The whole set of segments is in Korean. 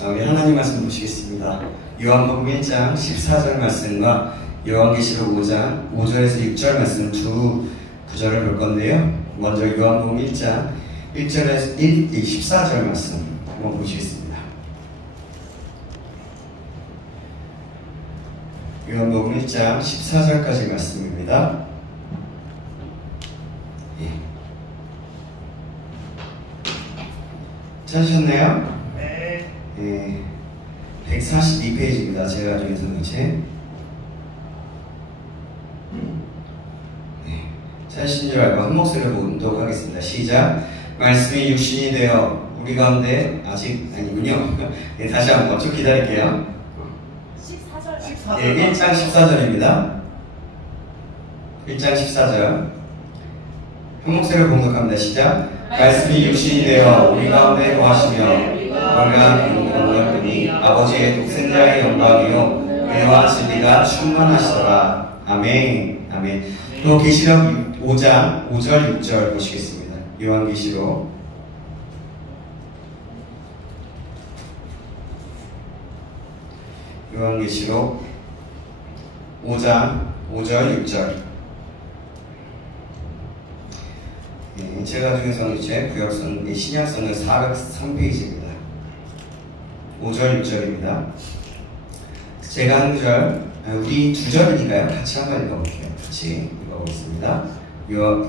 우리 하나님 말씀 보시겠습니다. 요한복음 1장 14절 말씀과 요한계시록 5장 5절에서 6절 말씀 두 구절을 볼 건데요. 먼저 요한복음 1장 1절에서 14절 말씀 한번 보시겠습니다. 요한복음 1장 14절까지 말씀입니다. 찾으셨나요? 네. 142페이지입니다. 제가 가지고 있는 책. 찾으신 줄 알고 한 목소리로 봉독하겠습니다. 시작. 말씀이 육신이 되어 우리 가운데 아직 아니군요. 네, 다시 한번 쭉 기다릴게요. 14절. 네, 1장 14절입니다. 1장 14절. 한 목소리로 봉독합니다. 시작. 말씀이 육신이 되어 우리 가운데 거하시며 우리가 공경하니 아버지의 독생자의 영광이요 은혜와 진리가 충만하시더라. 아멘. 아멘. 또 계시록 5장 5절 6절 보시겠습니다. 요한계시록 요한계시록 5장 5절 6절. 제가 가지고 있는 성경책 구역성 신약성경 403페이지입니다. 5절 6절입니다. 제가 한 구절, 우리 두 절이니까요. 같이 한번 읽어볼게요. 같이 읽어보겠습니다.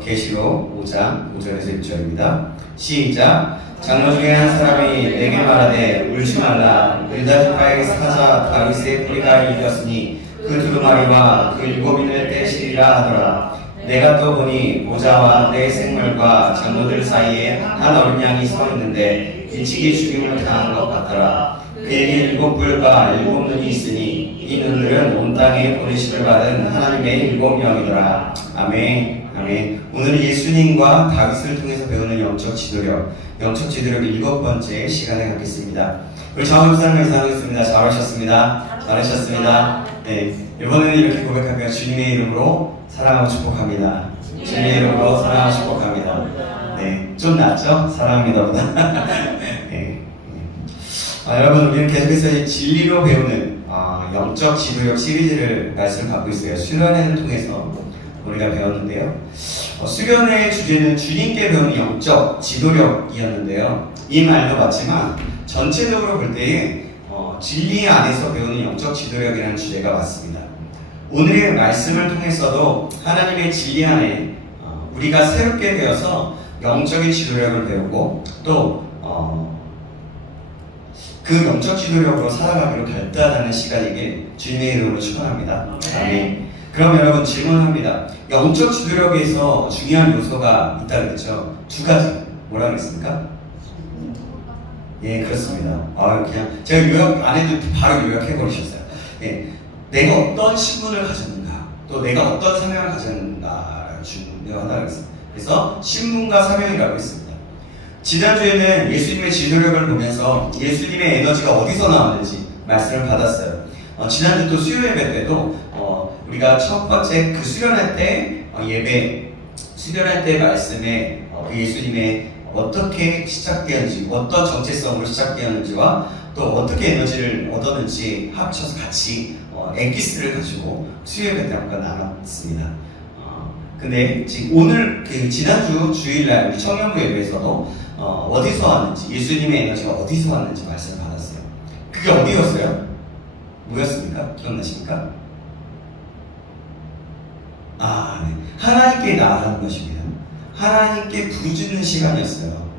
계시록 5장 5절에서 6절입니다. 시작. 장로 중에 한 사람이 내게 말하되 울지 말라. 유다지파의 사자 다윗의 뿌리가 이겼으니 그 두루마리와 그 7인을 떼시리라 하더라. 내가 또 보니 보좌와 내 생물과 장로들 사이에 한 어린 양이 서 있는데 일찍이 죽임을 당한 것 같더라. 그에게 7뿔과 7눈이 있으니 이 눈들은 온 땅에 보내심을 받은 하나님의 7명이더라. 아멘. 아멘. 오늘은 예수님과 다윗을 통해서 배우는 영적 지도력 7번째 시간에 갖겠습니다. 우리 장원사님 인사하겠습니다. 잘하셨습니다. 잘하셨습니다. 네, 이번에는 이렇게 고백합니다. 주님의 이름으로 사랑하고 축복합니다. 주님의 이름으로 사랑하고 축복합니다. 네, 좀 낫죠? 사랑합니다보다. 네. 여러분, 우리는 계속해서 진리로 배우는 영적 지도력 시리즈를 말씀을 갖고 있어요. 수련회를 통해서 우리가 배웠는데요. 수련회의 주제는 주님께 배우는 영적 지도력이었는데요. 이 말도 맞지만 전체적으로 볼 때에 진리 안에서 배우는 영적 지도력이라는 주제가 맞습니다. 오늘의 말씀을 통해서도 하나님의 진리 안에 우리가 새롭게 되어서 영적인 지도력을 배우고 또 그 영적 지도력으로 살아가기로 결단하는 시간이길 주님의 이름으로 축원합니다. 아멘. 그럼 여러분 질문합니다. 영적 지도력에서 중요한 요소가 있다 그랬죠? 두 가지. 뭐라 그랬습니까? 예, 그렇습니다. 그냥 제가 요약 안 해도 바로 요약해 버리셨어요. 예, 내가 어떤 신분을 가졌는가, 또 내가 어떤 사명을 가졌는가를 중요하다 그랬습니다. 그래서 신분과 사명이라고 했습니다. 지난주에는 예수님의 지도력을 보면서 예수님의 에너지가 어디서 나왔는지 말씀을 받았어요. 지난주 또 수요 예배 때도 우리가 첫 번째 그 수련회 때 예배 수련회 때 말씀에 그 예수님의 어떻게 시작되었는지, 어떤 정체성으로 시작되었는지와 또 어떻게 에너지를 얻었는지 합쳐서 같이 엑기스를 가지고 수요 예배 때 한번 나눴습니다. 근데 지금 오늘 그 지난주 주일날 우리 청년부 예배에서도 어디서 왔는지, 예수님의 에너지가 어디서 왔는지 말씀을 받았어요. 그게 어디였어요? 뭐였습니까? 기억나십니까? 네. 하나님께 나아가는 것입니다. 하나님께 부르짖는 시간이었어요.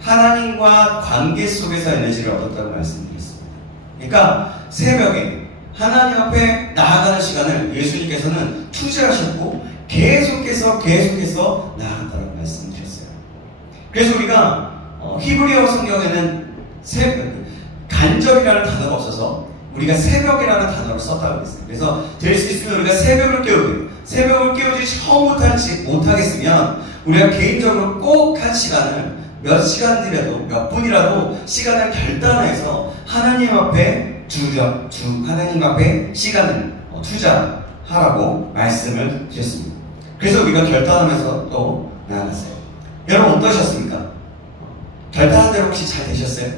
하나님과 관계 속에서 에너지를 얻었다고 말씀드렸습니다. 그러니까 새벽에 하나님 앞에 나아가는 시간을 예수님께서는 투자하셨고 계속해서 나아갔다고 말씀드렸어요. 그래서 우리가 히브리어 성경에는 간절이라는 단어가 없어서 우리가 새벽이라는 단어를 썼다고 했어요. 그래서 될 수 있으면 우리가 새벽을 깨우지 처음 못하겠으면 우리가 개인적으로 꼭 한 시간을 몇 시간이라도 몇 분이라도 시간을 결단해서 하나님 앞에 하나님 앞에 시간을 투자하라고 말씀을 드렸습니다. 그래서 우리가 결단하면서 또 나아갔어요. 여러분 어떠셨습니까? 결단한 대로 혹시 잘 되셨어요?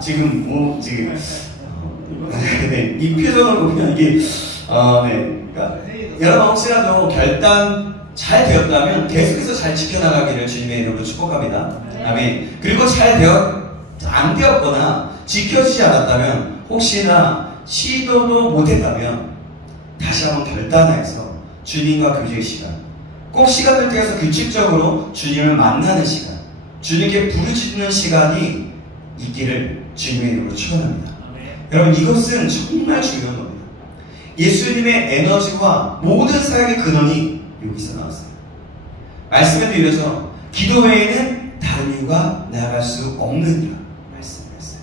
지금 뭐 지금 네, 이 표정을 보면 이게 네, 그러니까 여러분 혹시라도 결단 잘 되었다면 계속해서 잘 지켜나가기를 주님의 이름으로 축복합니다. 아멘. 그리고 안 되었거나 지켜지지 않았다면 혹시나 시도도 못했다면 다시 한번 결단해서 주님과 교제의 시간, 꼭 시간을 떼어서 규칙적으로 주님을 만나는 시간, 주님께 부르짖는 시간이 있기를 주님의 이름으로 축원합니다. 여러분 이것은 정말 중요한 겁니다. 예수님의 에너지와 모든 사역의 근원이 여기서 나왔어요. 말씀에도 이래서 기도 외에는 다른 이유가 나아갈 수 없느니라 말씀이었어요.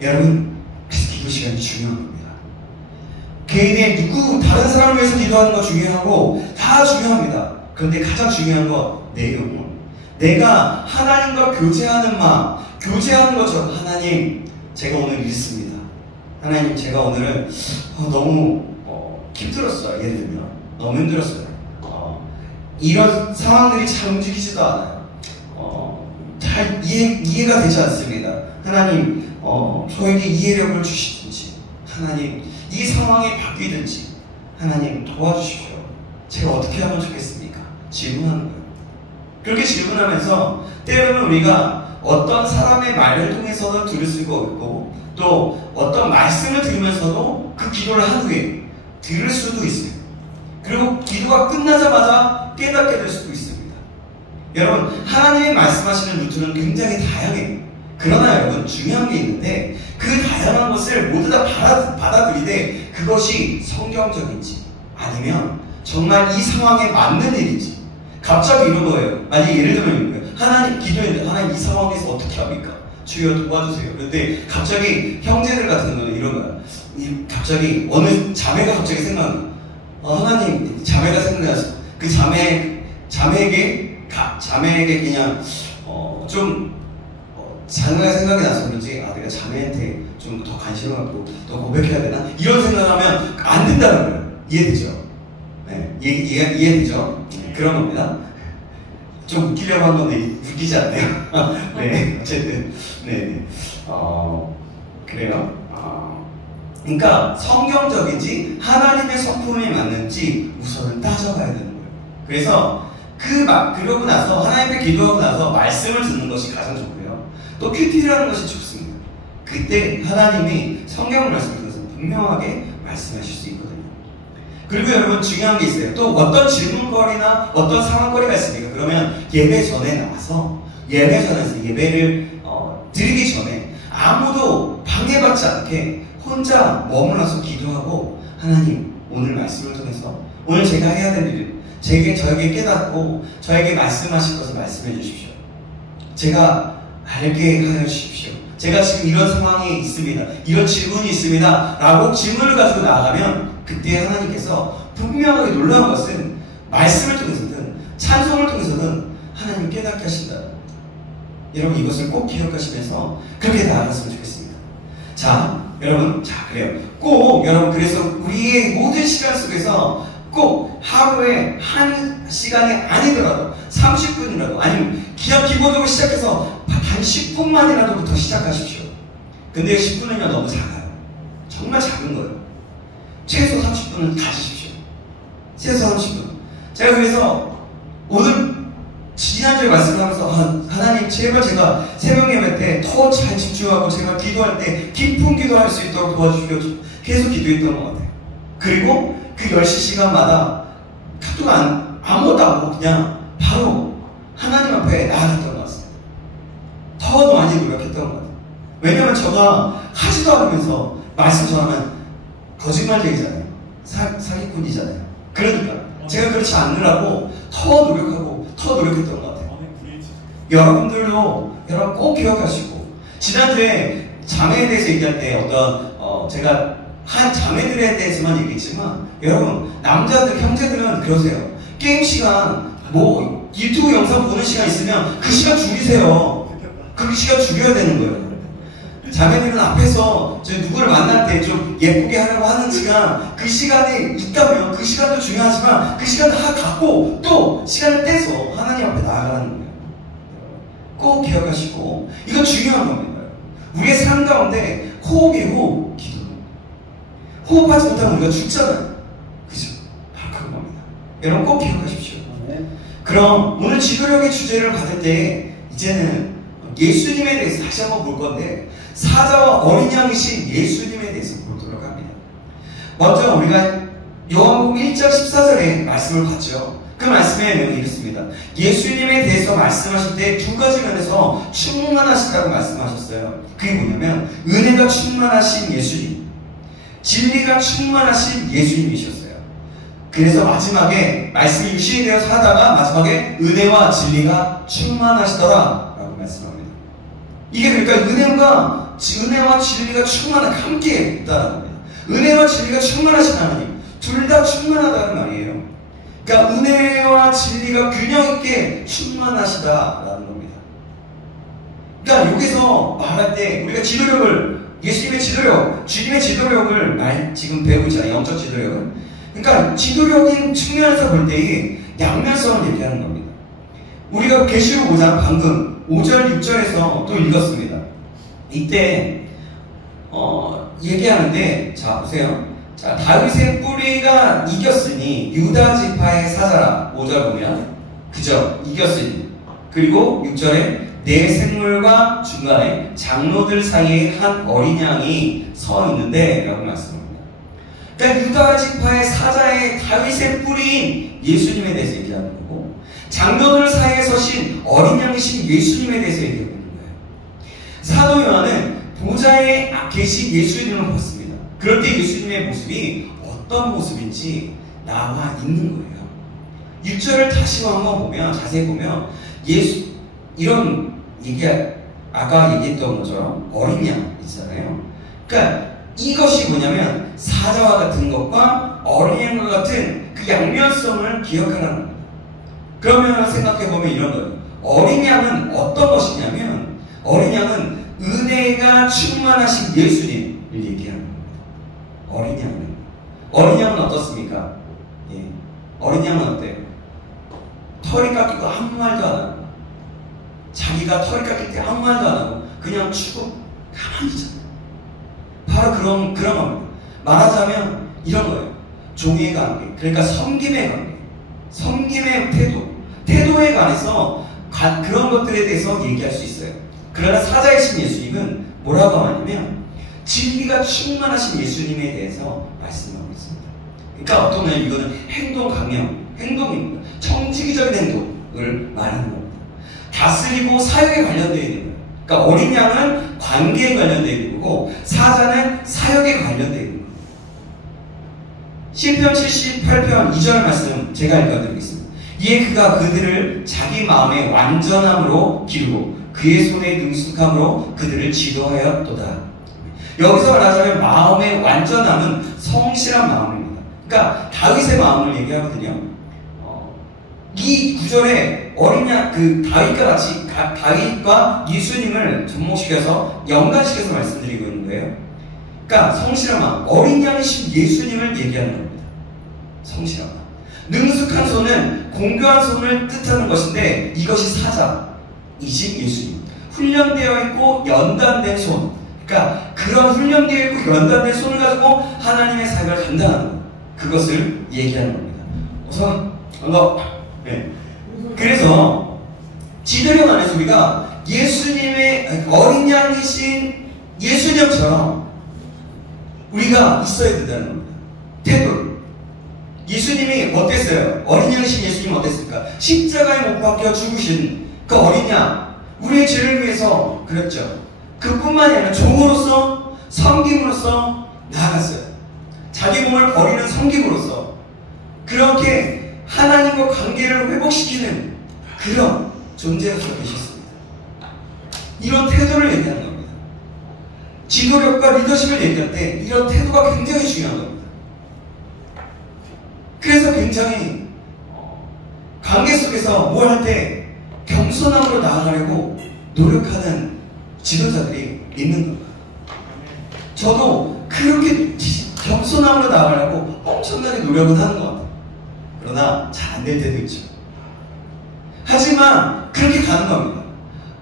여러분 그래서 기도 시간이 중요한 겁니다. 개인의 다른 사람을 위해서 기도하는 거 중요하고 다 중요합니다. 그런데 가장 중요한 건 내 영혼, 내가 하나님과 교제하는 마음, 교제하는 것처럼 하나님 제가 오늘 읽습니다. 하나님 제가 오늘은 너무 힘들었어요. 예를 들면 너무 힘들었어요. 이런 상황들이 잘 움직이지도 않아요. 잘 이해가 되지 않습니다. 하나님 저에게 이해력을 주시든지 하나님 이 상황이 바뀌든지 하나님 도와주십시오. 제가 어떻게 하면 좋겠습니까? 질문하는 거예요. 그렇게 질문하면서 때로는 우리가 어떤 사람의 말을 통해서는 들을 수가 있고 또 어떤 말씀을 들으면서도 그 기도를 한 후에 들을 수도 있어요. 그리고 기도가 끝나자마자 깨닫게 될 수도 있습니다. 여러분 하나님이 말씀하시는 루트는 굉장히 다양해요. 그러나 여러분 중요한 게 있는데 그 다양한 것을 모두 다 받아들이되 그것이 성경적인지 아니면 정말 이 상황에 맞는 일인지. 갑자기 이런 거예요. 만약에 예를 들면 이런 거예요. 하나님 기도했는데 하나님 이 상황에서 어떻게 합니까? 주여 도와주세요. 그런데 갑자기 형제들 같은 거는 이런 거야. 갑자기 어느 자매가 갑자기 생각나. 하나님 자매가 생각나서 그 자매에게 그냥 자매가 생각이 나서 그런지 내가 자매한테 좀 더 관심을 갖고 더 고백해야 되나? 이런 생각하면 안 된다는 거예요. 이해되죠? 네, 이해되죠? 그런 겁니다. 좀 웃기려고 한 건데 웃기지 않네요. 네, 어쨌든 네, 그래요. 그러니까 성경적인지 하나님의 성품에 맞는지 우선은 따져봐야 되는 거예요. 그래서 그러고 나서 하나님께 기도하고 나서 말씀을 듣는 것이 가장 좋고요. 또 큐티라는 것이 좋습니다. 그때 하나님이 성경을 말씀드려서 분명하게 말씀하실 수 있거든요. 그리고 여러분 중요한 게 있어요. 또 어떤 질문거리나 어떤 상황거리가 있습니까? 그러면 예배 전에 나와서 예배전에서 예배를 드리기 전에 아무도 방해받지 않게 혼자 머물러서 기도하고 하나님 오늘 말씀을 통해서 오늘 제가 해야 될 일 저에게 깨닫고 저에게 말씀하실 것을 말씀해 주십시오. 제가 알게 하여 주십시오. 제가 지금 이런 상황이 있습니다. 이런 질문이 있습니다. 라고 질문을 가지고 나아가면 그때 하나님께서 분명하게 놀라운 것은 말씀을 통해서든 찬송을 통해서든 하나님 깨닫게 하신다. 여러분 이것을 꼭 기억하시면서 그렇게 나아갔으면 좋겠습니다. 자 여러분 그래요. 꼭 여러분 그래서 우리의 모든 시간 속에서 꼭 하루에 한 시간이 아니더라도 30분이라도 아니면 그냥 기본적으로 시작해서 단 10분만이라도부터 시작하십시오. 근데 10분은요 너무 작아요. 정말 작은 거예요. 최소 30분은 가지십시오. 최소 30분. 제가 그래서 오늘 지난주에 말씀하면서 하나님 제발 제가 새벽 예배 때 더 잘 집중하고 제가 기도할 때 깊은 기도할 수 있도록 도와주십시오. 계속 기도했던 것 같아요. 그리고 그 10시 시간마다 카톡 아무것도 안 하고 그냥 바로 하나님 앞에 나아갔던 것 같습니다. 더 많이 노력했던 것 같아요. 왜냐면 제가 하지도 않으면서 말씀 전하면 거짓말쟁이잖아요. 사기꾼이잖아요. 그러니까 제가 그렇지 않으라고 더 노력하고 더 노력했던 것 같아요. 여러분들도 여러분 꼭 기억하시고 지난주에 자매에 대해서 얘기할 때 제가 한 자매들에 대해서만 얘기했지만 여러분 남자들 형제들은 그러세요. 게임 시간 유튜브 영상 보는 시간 있으면 그 시간 줄이세요. 그 시간 줄여야 되는 거예요. 자매들은 앞에서 누구를 만날 때 좀 예쁘게 하려고 하는 시간 그 시간이 있다면 그 시간도 중요하지만 그 시간 다 갖고 또 시간을 떼서 하나님 앞에 나아가는 거예요. 꼭 기억하시고 이건 중요한 겁니다. 우리의 삶 가운데 호흡이고 기도. 호흡하지 못하면 우리가 죽잖아요. 그죠? 바로 그겁니다. 여러분 꼭 기억하십시오. 그럼 오늘 지도력의 주제를 받을 때 이제는 예수님에 대해서 다시 한번 볼 건데, 사자와 어린 양이신 예수님에 대해서 보도록 합니다. 먼저 우리가 요한복음 1장 14절에 말씀을 봤죠. 그 말씀의 내용이 이렇습니다. 예수님에 대해서 말씀하실 때 두 가지 면에서 충만하시다고 말씀하셨어요. 그게 뭐냐면 은혜가 충만하신 예수님, 진리가 충만하신 예수님이셨어요. 그래서 마지막에 말씀이 유신이 되어서 하다가 마지막에 은혜와 진리가 충만하시더라 라고 말씀합니다. 이게 그러니까 은혜와 진리가 함께 있다는 겁니다. 은혜와 진리가 충만하신 하나님, 둘 다 충만하다는 말이에요. 그러니까 은혜와 진리가 균형 있게 충만하시다라는 겁니다. 그러니까 여기서 말할 때 우리가 지도력을, 예수님의 지도력, 주님의 지도력을 지금 배우고 있잖아요. 영적 지도력을. 그러니까 지도력인 측면에서 볼 때 양면성을 얘기하는 겁니다. 우리가 계시록 5장 방금 5절 6절에서 또 읽었습니다. 이때 얘기하는데, 자 보세요. 자, 다윗의 뿌리가 이겼으니 유다 지파의 사자라. 5절 보면 그죠? 이겼으니. 그리고 6절에 내 생물과 중간에 장로들 사이에 한 어린 양이 서 있는데 라고 말씀합니다. 그러니까 유다 지파의 사자의 다윗의 뿌리인 예수님에 대해서 얘기하는 거고, 장로들 사이에 서신 어린 양이신 예수님에 대해서 얘기하고 있는 거예요. 사도 요한은 보좌에 계신 예수님을 봤습니다. 그럴 때 예수님의 모습이 어떤 모습인지 나와 있는 거예요. 6절을 다시 한번 보면, 자세히 보면 이런 아까 얘기했던 것처럼 어린 양 있잖아요. 그러니까 이것이 뭐냐면 사자와 같은 것과 어린 양과 같은 그 양면성을 기억하라는 겁니다. 그러면 생각해보면 이런 거예요. 어린 양은 어떤 것이냐면, 어린 양은 은혜가 충만하신 예수님을 얘기하는 겁니다. 어린 양은 어떻습니까? 예. 어린 양은 어때요? 털이 깎이고 아무 말도 안 하고, 자기가 털이 깎일 때 아무 말도 안 하고 그냥 추고 가만히 있잖아요. 바로 그런 겁니다. 말하자면 이런 거예요. 종의 관계, 그러니까 섬김의 관계, 섬김의 태도에 관해서 그런 것들에 대해서 얘기할 수 있어요. 그러나 사자이신 예수님은 뭐라고 하냐면 진리가 충만하신 예수님에 대해서 말씀하고 있습니다. 그러니까 어떤 면에 이거는 행동입니다. 청지기적인 행동을 말하는 겁니다. 다스리고 사역에 관련되어 있는 거예요. 그러니까 어린 양은 관계에 관련되어 있는 거고, 사자는 사역에 관련되어 있는 거예요. 시편 78편 2절 말씀 제가 읽어드리겠습니다. 이에 그가 그들을 자기 마음의 완전함으로 기르고 그의 손에 능숙함으로 그들을 지도하였도다. 여기서 말하자면 마음의 완전함은 성실한 마음입니다. 그러니까 다윗의 마음을 얘기하거든요. 이 구절에 어린 양, 다윗과 같이 다윗과 예수님을 접목시켜서 연관시켜서 말씀드리고 있는 거예요. 그러니까 성실한 마음, 어린 양이신 예수님을 얘기하는 겁니다. 성실한 마음. 능숙한 손은 공교한 손을 뜻하는 것인데 이것이 사자이신 예수님. 훈련되어 있고 연단된 손. 그러니까 그런 훈련되어 있고 연단된 손을 가지고 하나님의 사역을 감당하는 것. 그것을 얘기하는 겁니다. 우선 네. 그래서 지도력 안에서 우리가 예수님의 어린 양이신 예수님처럼 우리가 있어야 된다는 겁니다. 태도를. 예수님이 어땠어요? 어린 양이신 예수님이 어땠습니까? 십자가에 못 박혀 죽으신 그 어린 양, 우리의 죄를 위해서 그랬죠. 그뿐만이 아니라 종으로서, 섬김으로써 나아갔어요. 자기 몸을 버리는 섬김으로써 그렇게 하나님과 관계를 회복시키는 그런 존재로서 계셨습니다. 이런 태도를 얘기하는 겁니다. 지도력과 리더십을 얘기할 때 이런 태도가 굉장히 중요한 겁니다. 그래서 굉장히 관계 속에서 뭘 할 때 겸손함으로 나아가려고 노력하는 지도자들이 있는 겁니다. 저도 그렇게 겸손함으로 나아가려고 엄청나게 노력은 하는 것 같아요. 그러나 잘 안 될 때도 있죠. 하지만 그렇게 가는 겁니다.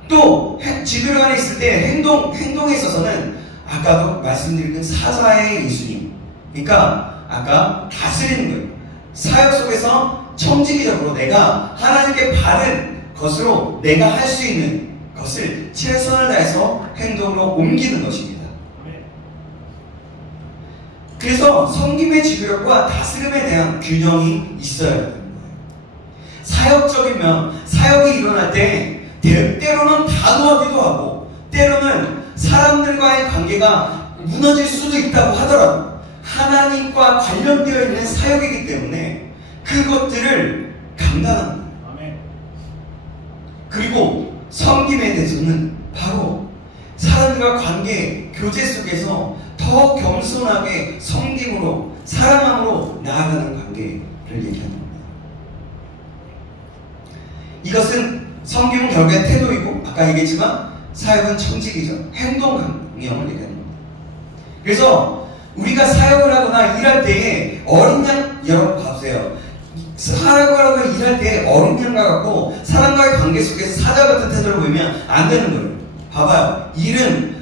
또 지도력 안에 있을 때 행동에 있어서는 아까도 말씀드린 사자의 예수님, 그러니까 아까 다스리는 거예요. 사역 속에서 청지기적으로 내가 하나님께 받은 것으로 내가 할 수 있는 것을 최선을 다해서 행동으로 옮기는 것입니다. 그래서 섬김의 지도력과 다스림에 대한 균형이 있어야 되는 거예요. 사역적이면 사역이 일어날 때 때로는 단호하기도 하고 때로는 사람들과의 관계가 무너질 수도 있다고 하더라도 하나님과 관련되어 있는 사역이기 때문에 그것들을 감당하는 거예요. 그리고 섬김에 대해서는 바로 사람들과 관계, 교제 속에서 더 겸손하게 섬김으로, 사랑함으로 나아가는 관계를 얘기하는 겁니다. 이것은 섬김은 결국엔 태도이고, 아까 얘기했지만 사역은 청지기죠. 행동 강령을 얘기하는 겁니다. 그래서 우리가 사역을 하거나 일할 때에 어린 양, 여러분 봐보세요. 사역을 하고 일할 때 어린 양과 같고 사람과의 관계 속에서 사자 같은 태도를 보이면 안 되는 거예요. 봐봐요. 일은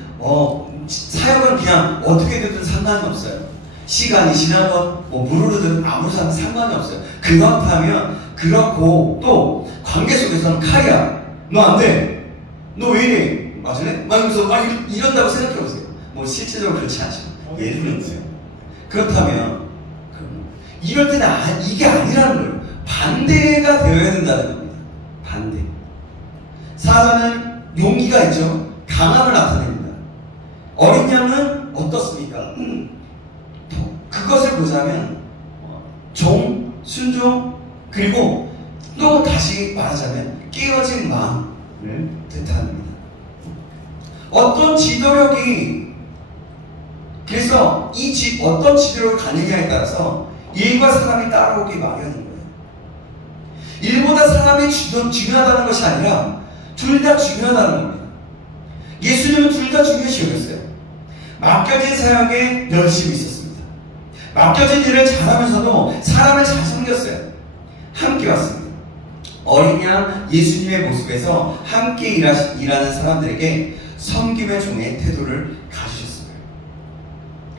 사역은 그냥 어떻게 되든 상관이 없어요. 시간이 지나건 무르르든 아무런 상관이 없어요. 그렇다면 그렇고 또 관계 속에서는 칼이야. 너 안 돼. 너 왜 이래? 맞을래? 막 이런다고 생각해보세요. 실제적으로 그렇지 않죠. 예를 들어요. 그렇다면 이럴 때는 이게 아니라는 거예요. 반대가 되어야 된다는 겁니다. 반대. 사자는 용기가 있죠. 강함을 나타냅니다. 어린 양은 어떻습니까? 그것을 보자면 순종, 그리고 또 다시 말하자면 깨어진 마음을 뜻합니다. 어떤 지도력이, 그래서 어떤 지도력을 가느냐에 따라서 일과 사람이 따라오기 마련인 거예요. 일보다 사람이 중요하다는 것이 아니라 둘 다 중요하다는 겁니다. 예수님은 둘 다 중요시 여겼어요. 맡겨진 사역에 열심히 있었습니다. 맡겨진 일을 잘하면서도 사람을 잘 섬겼어요. 함께 왔습니다. 어린 양 예수님의 모습에서 함께 일하는 사람들에게 섬김의 종의 태도를 가지셨어요.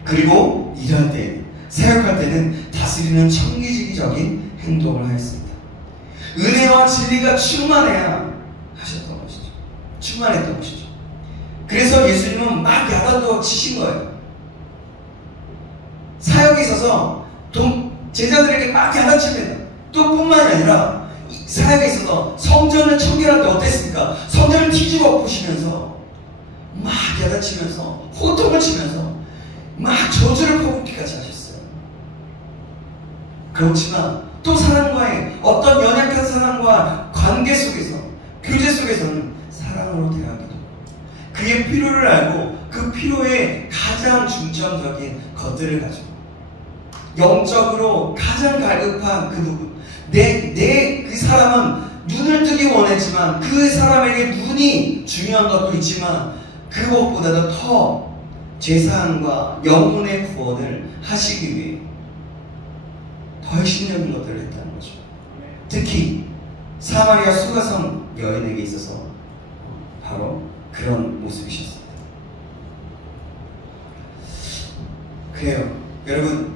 그리고 일할 때, 사역할 때는 다스리는 청지기적인 행동을 하였습니다. 은혜와 진리가 충만해야 하셨던 것이죠. 충만했던 것이죠. 그래서 예수님은 막 야단도 치신 거예요. 사역에 있어서 제자들에게 막 야단칩니다. 또 뿐만이 아니라 사역에 있어서 성전을 청결할 때 어땠습니까? 성전을 뒤집어 엎으시면서 막 야단치면서 호통을 치면서 막 저주를 퍼붓기까지 하셨어요. 그렇지만 또 사람과의 어떤 연약한 사람과 관계 속에서, 교제 속에서는 사랑으로 대하기도, 그의 필요를 알고 그 필요에 가장 중점적인 것들을 가지고 영적으로 가장 갈급한 그 누구, 그 사람은 눈을 뜨기 원했지만 그 사람에게 눈이 중요한 것도 있지만 그것보다도 더 죄사함과 영혼의 구원을 하시기 위해 더 핵심적인 것들을 했다는 거죠. 특히 사마리아 수가성 여인에게 있어서 바로 그런 모습이셨습니다. 그래요. 여러분,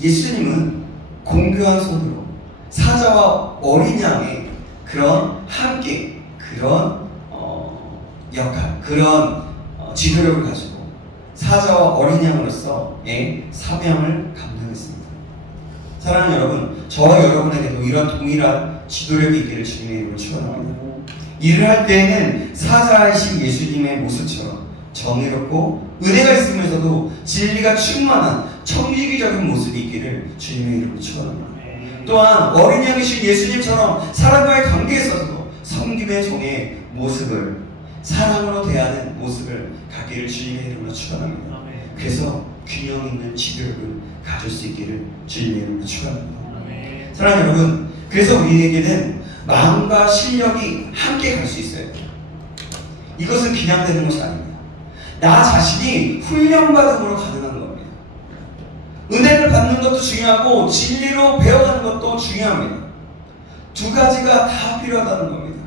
예수님은 공교한 손으로 사자와 어린 양의 그런 함께, 그런 역할, 그런 지도력을 가지고 사자와 어린 양으로서의 사명을 감당했습니다. 사랑하는 여러분, 저와 여러분에게도 이런 동일한 지도력이 있기를 주님의 이름으로 축원합니다. 일을 할 때에는 사자이신 예수님의 모습처럼 정의롭고 은혜가 있으면서도 진리가 충만한 청지기적인 모습이 있기를 주님의 이름으로 축원합니다. 또한 어린 양이신 예수님처럼 사람과의 관계에 있어서도 섬김의 종의 모습을, 사랑으로 대하는 모습을 갖기를 주님의 이름으로 축원합니다. 그래서 균형 있는 지도력을 가질 수 있기를 주님의 이름으로 축원합니다. 사랑하는 여러분, 그래서 우리에게는 마음과 실력이 함께 갈 수 있어요. 이것은 그냥 되는 것이 아닙니다. 나 자신이 훈련받음으로 가능한 겁니다. 은혜를 받는 것도 중요하고 진리로 배워가는 것도 중요합니다. 두 가지가 다 필요하다는 겁니다.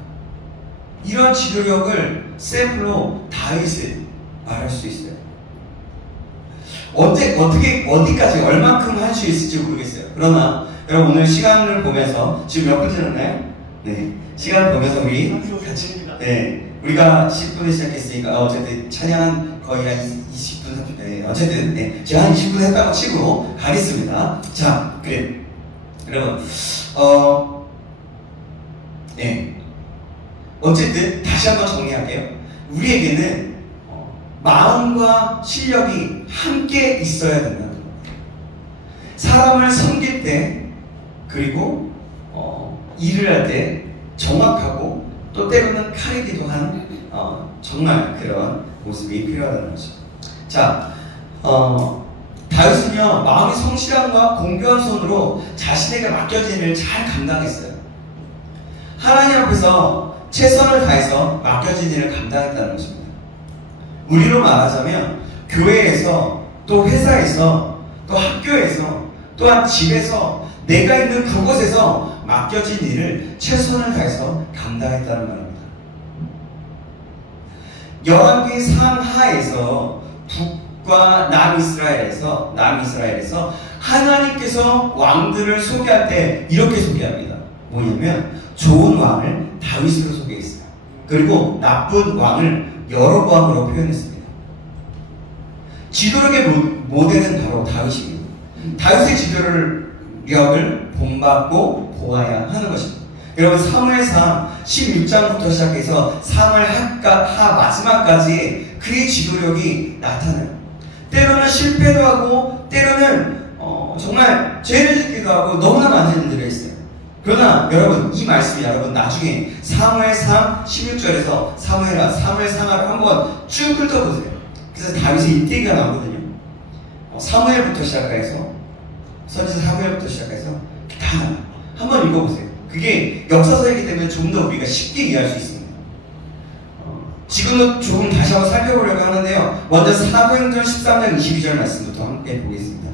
이런 지도력을 샘플로 다윗을 말할 수 있어요. 어디까지 얼만큼 할 수 있을지 모르겠어요. 그러나 여러분 오늘 시간을 보면서 지금 몇 분 지났나요? 네, 시간을 보면서 우리 같이 우리가 10분에 시작했으니까 어쨌든 찬양 거의 한 20분 30분 어쨌든 제가 한 20분 했다고 치고 가겠습니다. 자, 그래 여러분 어쨌든 다시 한번 정리할게요. 우리에게는 마음과 실력이 함께 있어야 된다는 겁니다. 사람을 섬길 때 그리고 일을 할 때 정확하고 또 때로는 칼이기도 한 정말 그런 모습이 필요하다는 거죠. 자, 다윗은요 마음의 성실함과 공교한 손으로 자신에게 맡겨진 일을 잘 감당했어요. 하나님 앞에서 최선을 다해서 맡겨진 일을 감당했다는 것입니다. 우리로 말하자면 교회에서 또 회사에서 또 학교에서 또한 집에서 내가 있는 그곳에서 맡겨진 일을 최선을 다해서 감당했다는 말입니다. 열왕기 상하에서 북과 남이스라엘에서 하나님께서 왕들을 소개할 때 이렇게 소개합니다. 뭐냐면 좋은 왕을 다윗으로 소개했어요. 그리고 나쁜 왕을 여로보암으로 표현했습니다. 지도력의 모델은 바로 다윗입니다. 다윗의 지도력을 본받고 보아야 하는 것입니다. 여러분 사무엘상 16장부터 시작해서 사무엘 하 마지막까지 그의 지도력이 나타나요. 때로는 실패도 하고 때로는 정말 죄를 짓기도 하고 너무나 많은 일들이 있어요. 그러나 여러분 이 말씀이 여러분 나중에 사무엘상 16절에서 사무엘상하를 한번 쭉 훑어보세요. 그래서 다윗의 일대기가 나오거든요. 사무엘부터 시작해서 선지자 사무엘부터 시작해서 다 한번 읽어보세요. 그게 역사서이기 때문에 좀 더 우리가 쉽게 이해할 수 있습니다. 지금은 조금 다시 한번 살펴보려고 하는데요. 먼저 사도행전 13장 22절 말씀부터 함께 보겠습니다.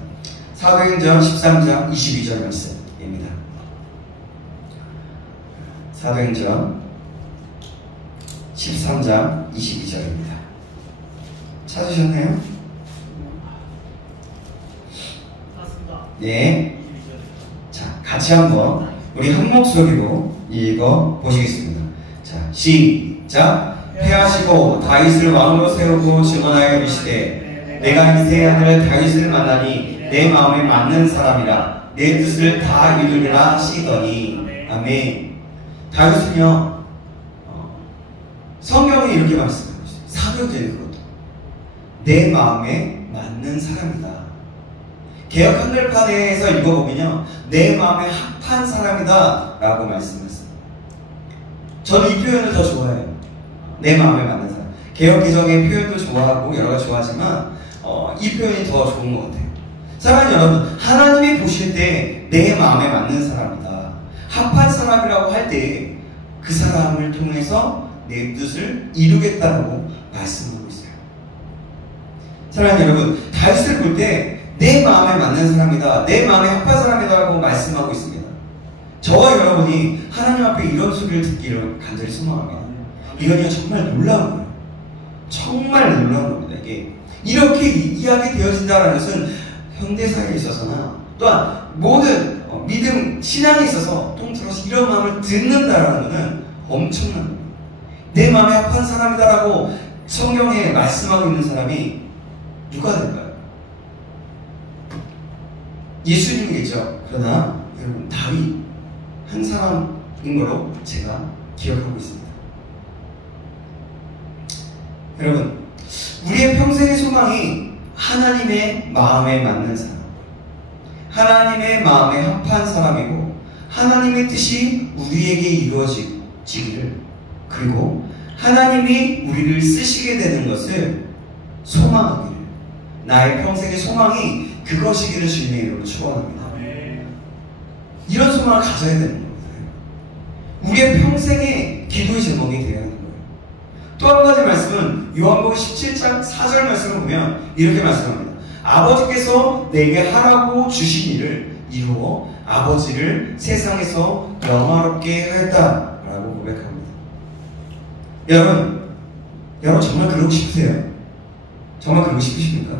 사도행전 13장 22절 말씀입니다. 사도행전 13장 22절입니다. 찾으셨나요? 네. 자, 같이 한번 우리 한 목소리로 읽어 보시겠습니다. 자, 시작. 패하시고 다윗을 왕으로 세우고 증언하여 이르시되 내가 이새의 아들 다윗을 만나니 내 마음에 맞는 사람이라 내 뜻을 다 이루리라 하시더니 아멘. 다윗은요 성경에 이렇게 말씀하고 있어요. 사도행전에 그것도 내 마음에 맞는 사람이다. 개역 한글판에서 읽어보면요 내 마음에 합한 사람이다 라고 말씀하셨어요. 저는 이 표현을 더 좋아해요. 내 마음에 맞는 사람. 개역 개정의 표현도 좋아하고 여러 가지 좋아하지만 이 표현이 더 좋은 것 같아요. 사랑하는 여러분, 하나님이 보실 때 내 마음에 맞는 사람이다, 합한 사람이라고 할 때 그 사람을 통해서 내 뜻을 이루겠다고 말씀하고 있어요. 사랑하는 여러분, 다윗을 볼 때 내 마음에 맞는 사람이다, 내 마음에 합한 사람이다라고 말씀하고 있습니다. 저와 여러분이 하나님 앞에 이런 소리를 듣기를 간절히 소망합니다. 이건 정말 놀라운 거예요. 정말 놀라운 겁니다. 이게 이렇게 이야기 되어진다는 것은 현대사에 있어서나 또한 모든 믿음, 신앙에 있어서 통틀어서 이런 마음을 듣는다라는 것은 엄청난 겁니다. 내 마음에 합한 사람이다라고 성경에 말씀하고 있는 사람이 누가 될까요? 예수님이겠죠. 그러나 여러분 다윗 한 사람인 걸로 제가 기억하고 있습니다. 여러분, 우리의 평생의 소망이 하나님의 마음에 맞는 사람, 하나님의 마음에 합한 사람이고 하나님의 뜻이 우리에게 이루어지기를, 그리고 하나님이 우리를 쓰시게 되는 것을 소망하기를, 나의 평생의 소망이 그것이기를 주님의 이름으로 축원합니다. 이런 소망을 가져야 되는 겁니다. 우리의 평생의 기도의 제목이 되어야 하는 거예요. 또 한 가지 말씀은 요한복음 17장 4절 말씀을 보면 이렇게 말씀합니다. 아버지께서 내게 하라고 주신 일을 이루어 아버지를 세상에서 영화롭게 하였다 라고 고백합니다. 여러분 정말 그러고 싶으세요? 정말 그러고 싶으십니까?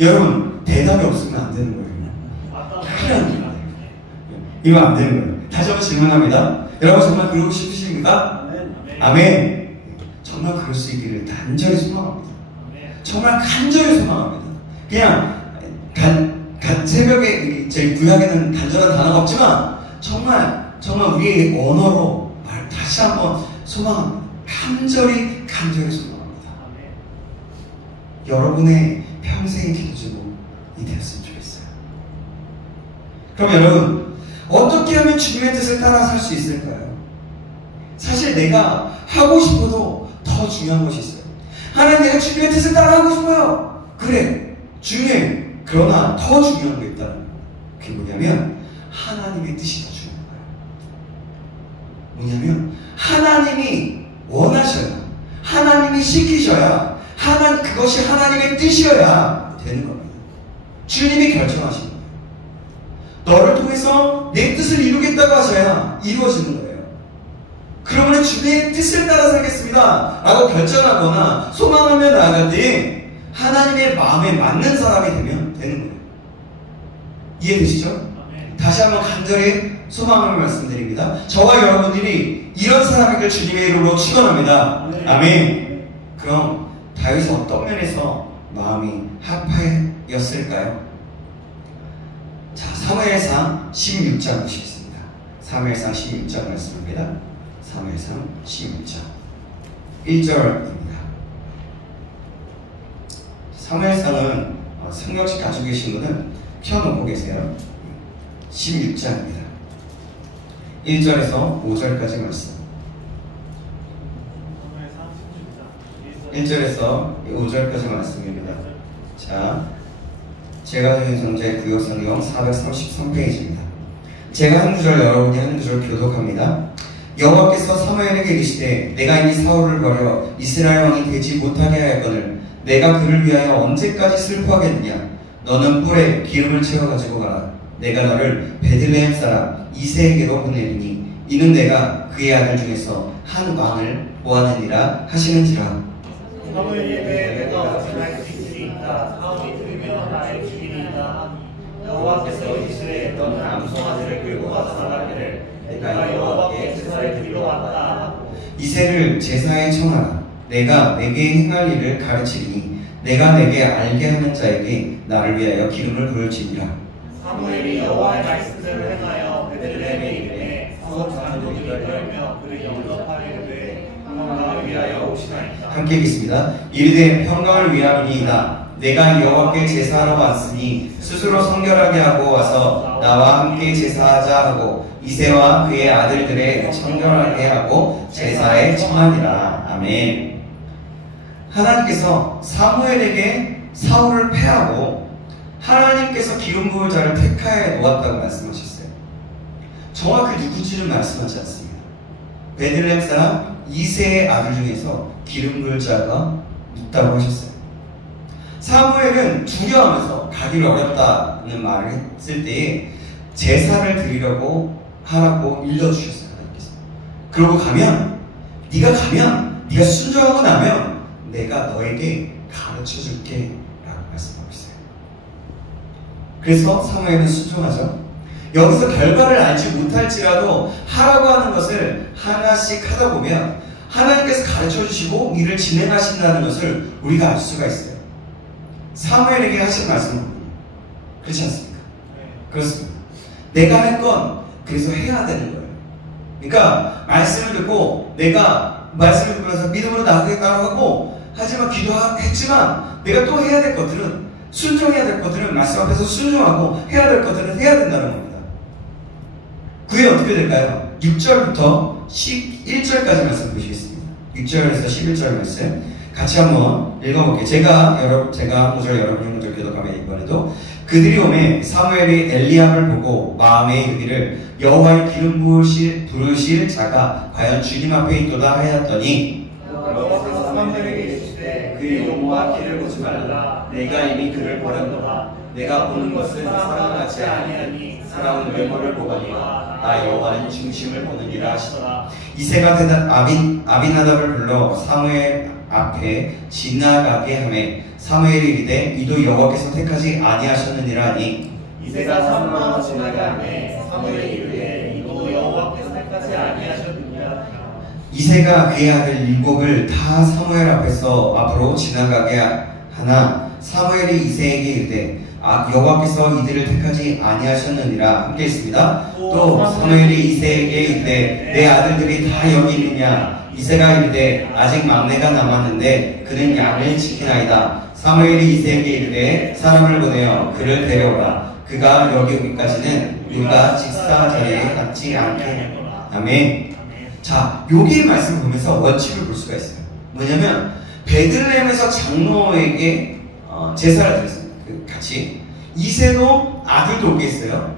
여러분 대답이 없으면 안 되는 거예요. 이거 안 되는 거예요. 다시 한번 질문합니다. 여러분 정말 그러고 싶으십니까? 아멘. 정말 그럴 수 있기를 간절히 소망합니다. 정말 간절히 소망합니다. 그냥 새벽에 제 구약에는 간절한 단어가 없지만 정말 우리의 언어로 다시 한번 소망합니다. 간절히 소망합니다. 여러분의 평생의 기도 제목이 되었으면 좋겠어요. 그럼 여러분 어떻게 하면 주님의 뜻을 따라 살 수 있을까요? 사실 내가 하고 싶어도 더 중요한 것이 있어요. 하나님, 내가 주님의 뜻을 따라하고 싶어요. 그래, 중요해. 그러나 더 중요한 게 있다는 거예요. 그게 뭐냐면 하나님의 뜻이 더 중요한 거예요. 뭐냐면 하나님이 원하셔야, 하나님이 시키셔야, 그것이 하나님의 뜻이어야 되는 겁니다. 주님이 결정하시는 거예요. 너를 통해서 내 뜻을 이루겠다고 하셔야 이루어지는 거예요. 그러면 주님의 뜻을 따라 살겠습니다 라고 결정하거나 소망하며 나아갈 때 하나님의 마음에 맞는 사람이 되면 되는 거예요. 이해되시죠? 다시 한번 간절히 소망을 말씀드립니다. 저와 여러분들이 이런 사람에게 주님의 이름으로 축원합니다. 아멘. 그럼 다윗은 어떤 면에서 마음이 합하였을까요? 자, 사무엘상 16장 보시겠습니다. 사무엘상 16장 말씀입니다. 사무엘상 16장 1절입니다. 사무엘상은 성경책 가지고 계신 분은 펴놓고 계세요. 16장입니다. 1절에서 5절까지 말씀. 1절에서 5절까지 말씀입니다. 자, 제가 적인 성제 구역성경 433페이지입니다. 제가 한 구절, 여러분이 한 구절 교독합니다. 여호와께서 사무엘에게 이르시되 내가 이미 사울을 버려 이스라엘 왕이 되지 못하게 하였거늘 내가 그를 위하여 언제까지 슬퍼하겠느냐. 너는 뿔에 기름을 채워 가지고 가라. 내가 너를 베들레헴 사람 이새에게로 보내리니 이는 내가 그의 아들 중에서 한 왕을 모아내니라 하시는지라. 사무엘이 내가 나의 뒤뜰이 있다. 사울이 들으며 나를 죽이리이다. 여호와께서 이르시되 너는 암송아지를 끌고 가서 나가기를 내가 여호와께 제사를 드리러 왔다. 이새를 제사에 청하라. 내가 내게 행할 일을 가르치리니 내가 내게 알게 하는 자에게 나를 위하여 기름을 부을지니라. 사무엘이 여호와의 말씀대로 행하여 베들레헴에 이르매 사울 장로들이 떨며 그를 영접하려되 평강을 위하여 오시나이다. 함께 읽겠습니다. 이르되 평강을 위하리이다. 내가 여호와께 제사하러 왔으니 스스로 성결하게 하고 와서 나와 함께 제사하자 하고 이새와 그의 아들들의 성결하게 하고 제사에 청하니라. 아멘. 하나님께서 사무엘에게 사울을 패하고 하나님께서 기름 부을 자를 택하여 놓았다고 말씀하셨어요. 정확히 누군지는 말씀하지 않습니다. 베들레헴 사람 이새의 아들 중에서 기름 부을 자가 있다고 하셨어요. 사무엘은 두려워하면서 가기를 어렵다는 말을 했을 때에 제사를 드리려고 하라고 일러주셨어요. 하나님께서. 그러고 네가 순종하고 나면 내가 너에게 가르쳐줄게 라고 말씀하고 있어요. 그래서 사무엘은 순종하죠. 여기서 결과를 알지 못할지라도 하라고 하는 것을 하나씩 하다 보면 하나님께서 가르쳐주시고 일을 진행하신다는 것을 우리가 알 수가 있어요. 사무엘에게 하신 말씀은 그렇지 않습니까? 그렇습니다. 내가 할 건 그래서 해야 되는 거예요. 그러니까 말씀을 듣고 내가 말씀을 듣면서 믿음으로 나아가겠다고 하고 하지만 기도했지만 내가 또 해야 될 것들은 순종해야 될 것들은 말씀 앞에서 순종하고 해야 될 것들은 해야 된다는 겁니다. 그게 어떻게 될까요? 6절부터 11절까지 말씀 보시겠습니다. 6절에서 11절 말씀 같이 한번 읽어볼게요. 제가 한 구절 여러분이 한 구절 교독하면 이번에도 그들이 오매 사무엘이 엘리압을 보고 마음에 이르기를 여호와의 기름 부으실 자가 과연 주님 앞에 있도다 하였더니 여호와께서 사무엘에게 이르시되 그의 용모와 길을 보지 말라. 내가 이미 그를 버렸노라. 내가 보는 것은 사람 같지 아니하니 사람은 외모를 보거니와 나 여호와는 중심을 보느니라 하시더라. 이새가 아비나답을 불러 사무엘 앞에 지나가게 하매 사무엘이 이르되 이도 여호와께서 택하지 아니하셨느니라 하니 이새가 사무엘을 지나게 하매 사무엘이 이르되 이도 여호와께서 택하지 아니하셨느니라. 이새가 그의 아들 7을 다 사무엘 앞으로 지나가게 하나 사무엘이 이새에게 이르되 여호와께서 이들을 택하지 아니하셨느니라. 함께 있습니다. 또 사무엘이 이새에게 이르되 내 아들들이 다 여기 있느냐. 이새가 이르되 아직 막내가 남았는데 그는 양을 지키나이다. 사무엘이 이새에게 이르되 사람을 보내어 그를 데려오라. 그가 여기 오기까지는 우리가 직사 자리에 앉지 않게. 아멘. 자, 여기의 말씀을 보면서 원칙을 볼 수가 있어요. 뭐냐면 베들레헴에서 장로에게 제사를 드렸습니다. 같이 이새도 아들도 오게 했어요.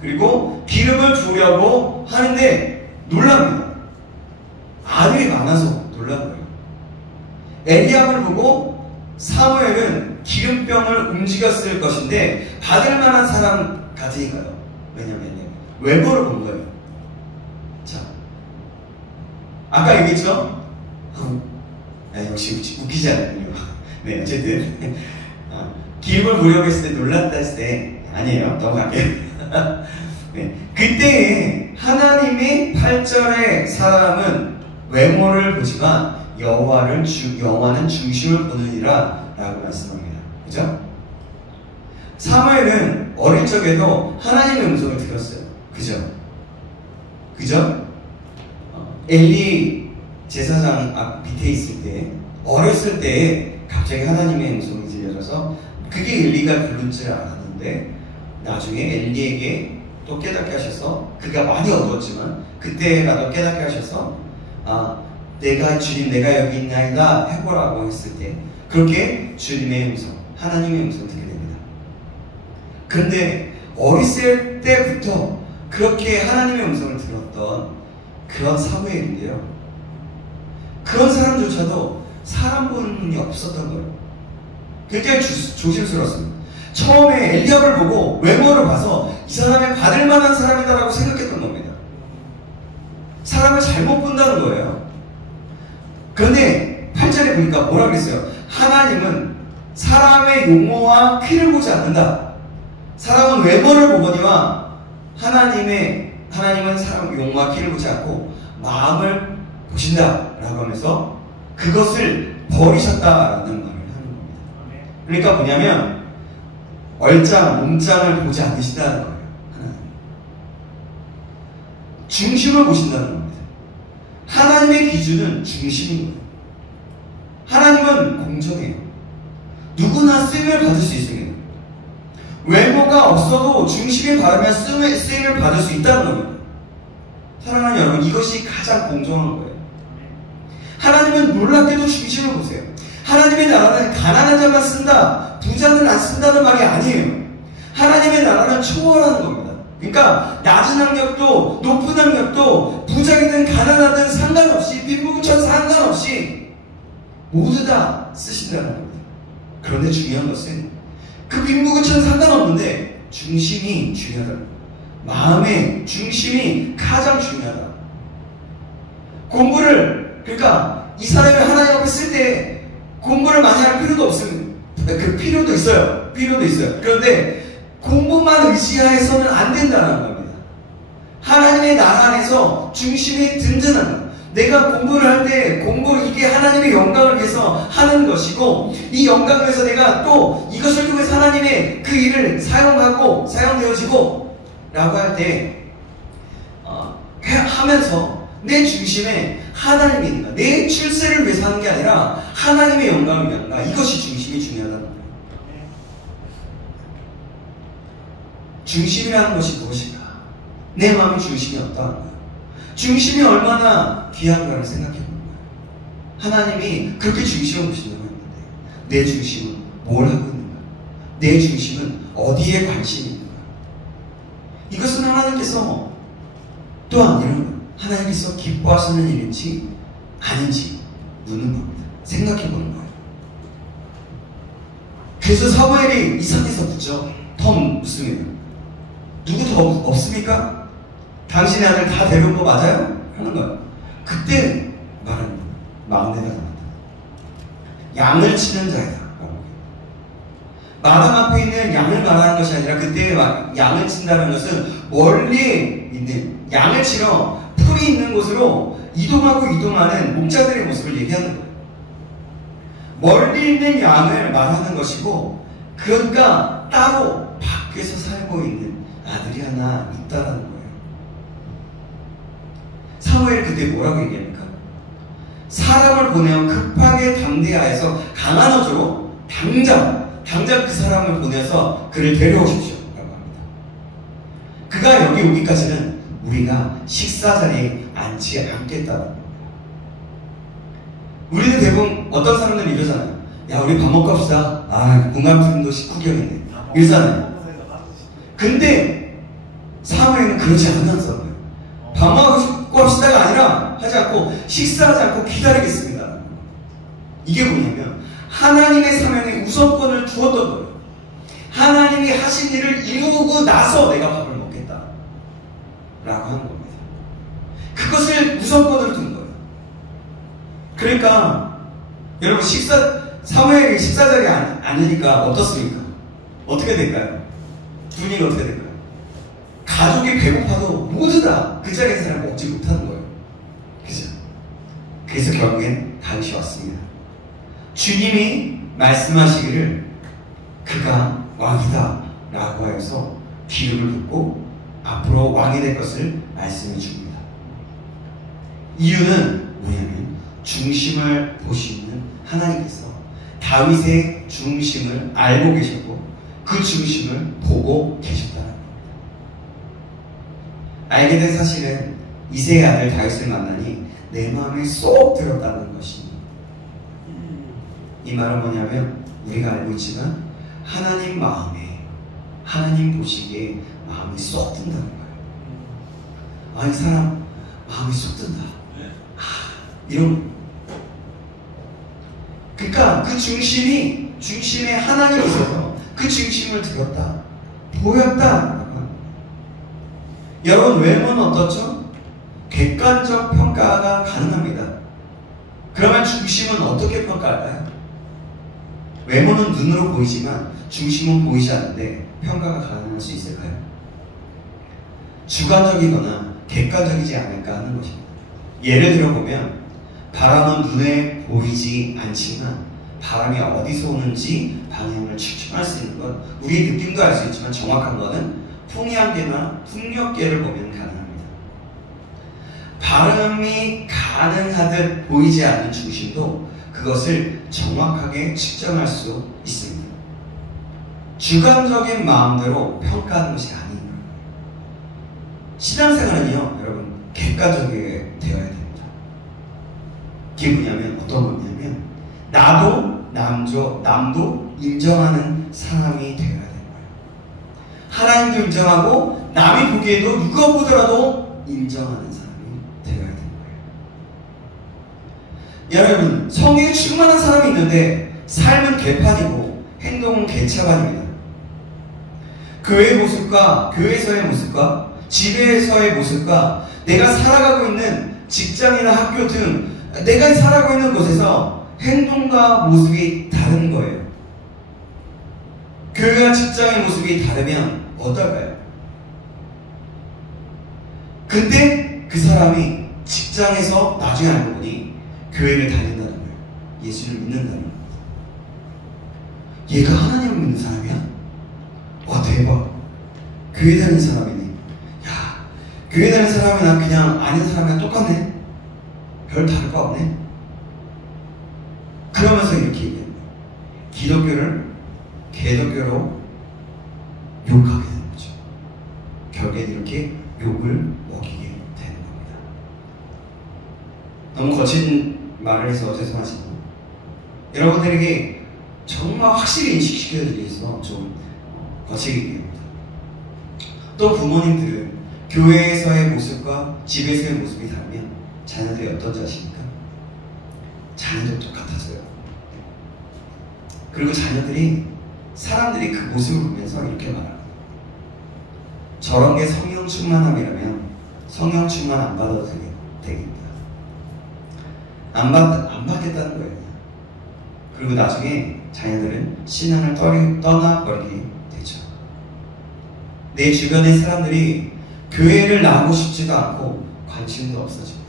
그리고 기름을 부으려고 하는데 놀랍니다. 아들이 많아서 놀란 거예요. 엘리압을 보고 사무엘은 기름병을 움직였을 것인데 받을 만한 사람 같으니까요. 왜냐면 외모를 본 거예요. 자, 아까 얘기했죠? 역시 웃기지 않군요. 네, 어쨌든 기름을 부으려고 했을 때 놀랐다 했을 때 아니에요. 넘어갈게요. 네, 그때 하나님의 8절의 사람은 외모를 보지만 여호와는 중심을 보느니라 라고 말씀합니다. 그죠? 사무엘은 어릴 적에도 하나님의 음성을 들었어요. 그죠? 엘리 제사장 밑에 있을 때 어렸을 때 갑자기 하나님의 음성이 들려져서 그게 엘리가 부른 줄 알았는데 나중에 엘리에게 또 깨닫게 하셔서 그가 많이 어두웠지만 그때라도 깨닫게 하셔서 주님 내가 여기 있나이다 해보라고 했을 때 그렇게 주님의 음성, 하나님의 음성을 듣게 됩니다. 그런데 어렸을 때부터 그렇게 하나님의 음성을 들었던 그런 사무엘인데요, 그런 사람조차도 사람 보는 눈이 없었던 거예요. 굉장히 조심스러웠습니다. 처음에 엘리압을 보고 외모를 봐서 이 사람이 받을 만한 사람이다라고 생각했던 겁니다. 사람을 잘못 본다는 거예요. 그런데 8절에 보니까 뭐라 그랬어요? 하나님은 사람의 용모와 키를 보지 않는다. 사람은 외모를 보거니와 하나님은 사람 용모와 키를 보지 않고 마음을 보신다 라고 하면서 그것을 버리셨다라는 말을 하는 겁니다. 그러니까 뭐냐면 얼짱, 몸짱을 보지 않으신다는 거예요. 중심을 보신다는 겁니다. 하나님의 기준은 중심인 거예요. 하나님은 공정해요. 누구나 쓰임을 받을 수 있습니다. 외모가 없어도 중심이 바르면 쓰임을 받을 수 있다는 겁니다. 사랑하는 여러분, 이것이 가장 공정한 거예요. 하나님은 놀랍게도 중심을 보세요. 하나님의 나라는 가난한 자만 쓴다, 부자는 안 쓴다는 말이 아니에요. 하나님의 나라는 초월하는 겁니다. 그러니까 낮은 학력도 높은 학력도 부자이든 가난하든 상관없이 빈부귀천 상관없이 모두 다 쓰신다는 겁니다. 그런데 중요한 것은 그 빈부귀천 상관없는데 중심이 중요하다. 마음의 중심이 가장 중요하다. 그러니까 이 사람이 하나님 앞에 쓸 때 공부를 많이 할 필요도 없습니다. 그 필요도 있어요. 그런데 공부만 의지해서는 안 된다는 겁니다. 하나님의 나라 안에서 중심이 든든한 것. 내가 공부를 할 때 이게 하나님의 영광을 위해서 하는 것이고, 이 영광을 위해서 내가 또 이것을 통해서 하나님의 그 일을 사용되어지고 라고 할 때 하면서 내 중심에 하나님이 있는가, 내 출세를 위해서 하는 게 아니라 하나님의 영광을 위한가, 이것이 중심이 중요하다는 거예요. 중심이라는 것이 무엇인가? 내 마음의 중심이 어떠한가? 중심이 얼마나 귀한가를 생각해 보는 거예요. 하나님이 그렇게 중심을 보신다고 했는데 내 중심은 뭘 하고 있는가? 내 중심은 어디에 관심이 있는가? 이것은 하나님께서 또한 이런 하나님께서 기뻐하시는 일인지 아닌지 묻는 겁니다. 생각해 보는 거예요. 그래서 사무엘이 이 산에서 묻죠. 더 묻습니다. 누구 더 없습니까? 당신의 아들 다 데려온 거 맞아요? 하는 거예요. 그때 말합니다. 막내가 나왔다. 양을 치는 자이다. 마당 앞에 있는 양을 말하는 것이 아니라 그때 양을 친다는 것은 멀리 있는 양을 치러 풀이 있는 곳으로 이동하고 이동하는 목자들의 모습을 얘기하는 거예요. 멀리 있는 양을 말하는 것이고, 그러니까 따로 밖에서 살고 있는 아들이 하나 있다는 거예요. 사무엘이 그때 뭐라고 얘기합니까? 사람을 보내어 급하게 당대하여서 강한 어조로 당장 그 사람을 보내서 그를 데려오십시오 라고 합니다. 그가 여기 오기까지는 우리가 식사 자리에 앉지 않겠다는 겁니다. 우리는 대부분 어떤 사람들은 이러잖아요. 야, 우리 밥 먹고 합시다. 공감팀도 식구경이네 이러잖아요. 근데 사무엘은 그러지 않았어요. 밥 먹고 합시다가 아니라 하지 않고 식사하지 않고 기다리겠습니다. 이게 뭐냐면 하나님의 사명에 우선권을 두었던 거예요. 하나님이 하신 일을 이루고 나서 내가 밥을 먹겠다 라고 하는 겁니다. 그것을 우선권으로 둔 거예요. 그러니까 여러분 사무엘이 식사 자리에 앉으니까 어떻습니까? 어떻게 될까요? 분위기가 어떻게 될까요? 가족이 배고파도 모두 다 그 자리에 사람 먹지 못하는 거예요. 그죠? 그래서 결국엔 다윗이 왔습니다. 주님이 말씀하시기를 그가 왕이다 라고 해서 기름을 붓고 앞으로 왕이 될 것을 말씀해 줍니다. 이유는 뭐냐면 중심을 보시는 하나님께서 다윗의 중심을 알고 계셨고 그 중심을 보고 계셨다는 겁니다. 알게 된 사실은 이새의 아들 다윗을 만나니 내 마음에 쏙 들었다는 것입니다. 이 말은 뭐냐면 우리가 알고 있지만 하나님 마음에, 하나님 보시기에 마음이 쏙 든다는 거예요. 이 사람 마음이 쏙 든다. 이런. 그러니까 그 중심에 하나님이 있어서 그 중심을 들었다, 보였다. 여러분, 외모는 어떻죠? 객관적 평가가 가능합니다. 그러면 중심은 어떻게 평가할까요? 외모는 눈으로 보이지만 중심은 보이지 않는데 평가가 가능할 수 있을까요? 주관적이거나 객관적이지 않을까 하는 것입니다. 예를 들어보면 바람은 눈에 보이지 않지만 바람이 어디서 오는지 방향을 측정할 수 있는 것, 우리의 느낌도 알 수 있지만 정확한 것은 풍향계나 풍력계를 보면 가능합니다. 발음이 가능하듯 보이지 않는 중심도 그것을 정확하게 측정할 수 있습니다. 주관적인 마음대로 평가하는 것이 아닌 거예요. 신앙생활은요, 여러분, 객관적이게 되어야 됩니다. 그게 뭐냐면, 어떤 거냐면, 남도 인정하는 사람이 되어야 돼요. 하나님도 인정하고 남이 보기에도 누가 보더라도 인정하는 사람이 되어야 되는 거예요. 여러분, 성에 충만한 사람이 있는데 삶은 개판이고 행동은 개차반입니다. 교회의 모습과 교회에서의 모습과 집에서의 모습과 내가 살아가고 있는 직장이나 학교 등 내가 살아가고 있는 곳에서 행동과 모습이 다른 거예요. 교회와 직장의 모습이 다르면 어떨까요? 근데 그 사람이 직장에서 나중에 알고 보니 교회를 다닌다는 거예요. 예수를 믿는다는 거예요. 얘가 하나님을 믿는 사람이야? 와, 대박. 교회 다니는 사람이네. 야, 교회 다니는 사람이나 그냥 아는 사람이랑 똑같네. 별 다를 거 없네. 그러면서 이렇게 얘기해요. 기독교를 개독교로 욕하게 되는 거죠. 결국엔 이렇게 욕을 먹이게 되는 겁니다. 너무 거친 말을 해서 죄송하지만 여러분들에게 정말 확실히 인식시켜드리기 위해서 좀 거치게 얘기합니다. 또 부모님들은 교회에서의 모습과 집에서의 모습이 다르면 자녀들이 어떤 자식입니까? 자녀도 똑같아져요. 그리고 자녀들이 사람들이 그 모습을 보면서 이렇게 말합니다. 저런 게 성령 충만함이라면 성령 충만 안 받아도 되겠다. 안 받겠다는 거예요. 그리고 나중에 자녀들은 신앙을 떠나버리게 되죠. 내 주변의 사람들이 교회를 나오고 싶지도 않고 관심도 없어집니다.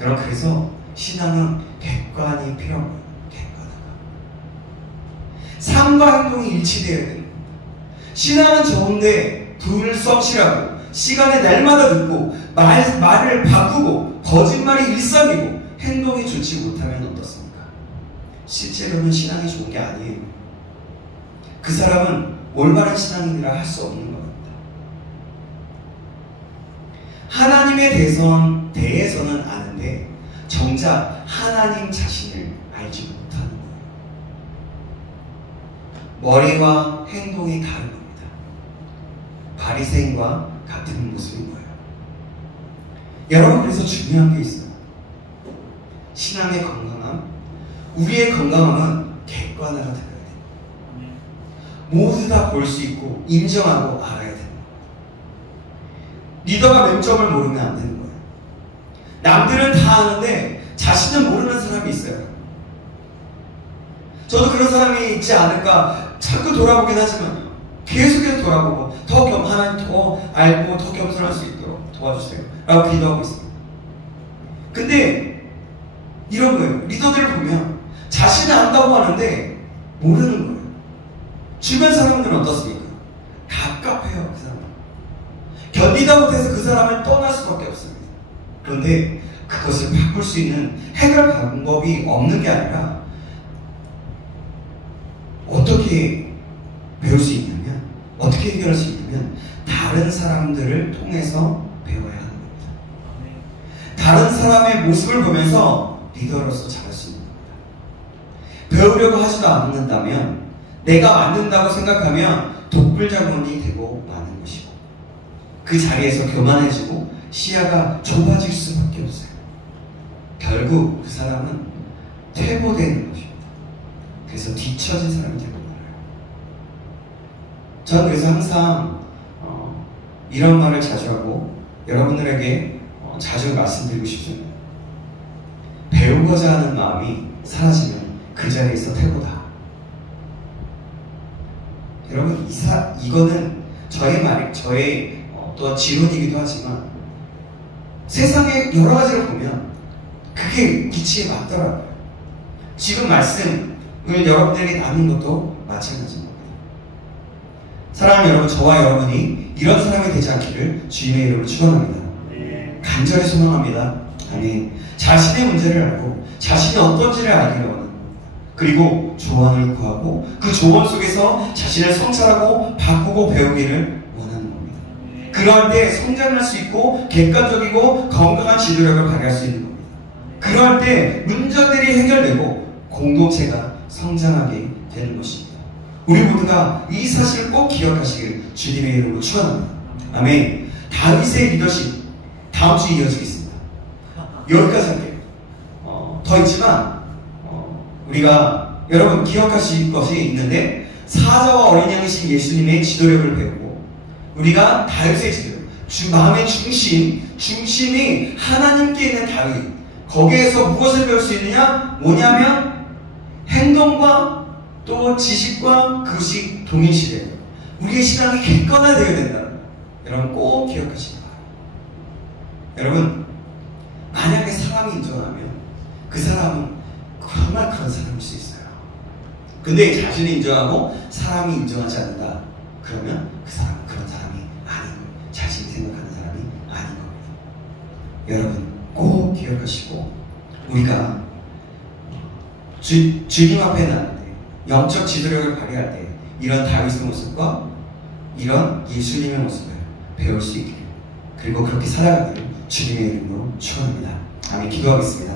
여러분, 그래서 신앙은 객관이 필요합니다. 삶과 행동이 일치되어야 됩니다. 신앙은 좋은데 불을 성실하고 시간에 날마다 듣고 말을 바꾸고 거짓말이 일상이고 행동이 좋지 못하면 어떻습니까? 실제로는 신앙이 좋은 게 아니에요. 그 사람은 올바른 신앙인이라 할 수 없는 겁니다. 하나님에 대해서는 아는데 정작 하나님 자신을 알지 못하는 거예요. 머리와 행동이 다른 겁니다. 바리새인과 같은 모습인 거예요. 여러분, 그래서 중요한 게 있어요. 신앙의 건강함, 우리의 건강함은 객관화가 되어야 돼요. 모두 다 볼 수 있고 인정하고 알아야 돼요. 리더가 맹점을 모르면 안 되는 거예요. 남들은 다 아는데 자신은 모르는 사람이 있어요. 저도 그런 사람이 있지 않을까 자꾸 돌아보긴 하지만요. 계속해서 돌아보고 하나님 더 알고 더 겸손할 수 있도록 도와주세요 라고 기도하고 있습니다. 근데 이런 거예요. 리더들을 보면 자신은 안다고 하는데 모르는 거예요. 주변 사람들은 어떻습니까? 갑갑해요. 그 사람은 견디다 못해서 그 사람을 떠날 수밖에 없습니다. 그런데 그것을 바꿀 수 있는 해결 방법이 없는 게 아니라 어떻게 배울 수 있냐면, 어떻게 해결할 수 있냐면 다른 사람들을 통해서 배워야 하는 겁니다. 다른 사람의 모습을 보면서 리더로서 잘할 수 있는 겁니다. 배우려고 하지도 않는다면, 내가 만든다고 생각하면 독불장군이 되고 마는 것이고, 그 자리에서 교만해지고 시야가 좁아질 수밖에 없어요. 결국 그 사람은 퇴보되는 것입니다. 그래서 뒤처진 사람이 되고 말아요. 저는 그래서 항상 이런 말을 자주 하고 여러분들에게 자주 말씀드리고 싶습니다. 배우고자 하는 마음이 사라지면 그 자리에서 퇴보다. 여러분, 이거는 저의 또 지론이기도 하지만 세상의 여러 가지를 보면 그게 이치에 맞더라고요. 지금 말씀을 여러분들이 나눈 것도 마찬가지입니다. 사랑하는 여러분, 저와 여러분이 이런 사람이 되지 않기를 주님의 이름으로 축원합니다. 간절히 소망합니다. 아멘. 자신의 문제를 알고 자신이 어떤지를 알기를 원합니다. 그리고 조언을 구하고 그 조언 속에서 자신을 성찰하고 바꾸고 배우기를 원하는 겁니다. 그러할 때 성장할 수 있고 객관적이고 건강한 지도력을 발휘할 수 있는 겁니다. 그러할 때 문제들이 해결되고 공동체가 성장하게 되는 것입니다. 우리 모두가 이 사실을 꼭 기억하시길 주님의 이름으로 축원합니다. 아멘. 다윗의 리더십 다음 주에 이어지겠습니다. 여기까지 할게요. 더 있지만 우리가 여러분 기억하실 것이 있는데, 사자와 어린 양이신 예수님의 지도력을 배우고 우리가 다윗의 지도력, 마음의 중심이 하나님께 있는 다윗, 거기에서 무엇을 배울 수 있느냐? 뭐냐면 행동과 또 지식과 그것이 동일시돼요. 우리의 신앙이 객관화되어야 된다. 여러분 꼭 기억하시기 바랍니다. 여러분, 만약에 사람이 인정하면 그 사람은 정말 그런 사람일 수 있어요. 근데 자신이 인정하고 사람이 인정하지 않는다. 그러면 그 사람은 그런 사람이 아닌 거예요. 자신이 생각하는 사람이 아닌 겁니다. 여러분 꼭 기억하시고, 우리가 주님 앞에 나갈 때, 영적 지도력을 발휘할 때 이런 다윗의 모습과 이런 예수님의 모습을 배울 수 있기를, 그리고 그렇게 살아가기를 주님의 이름으로 축원합니다. 아멘. 기도하겠습니다.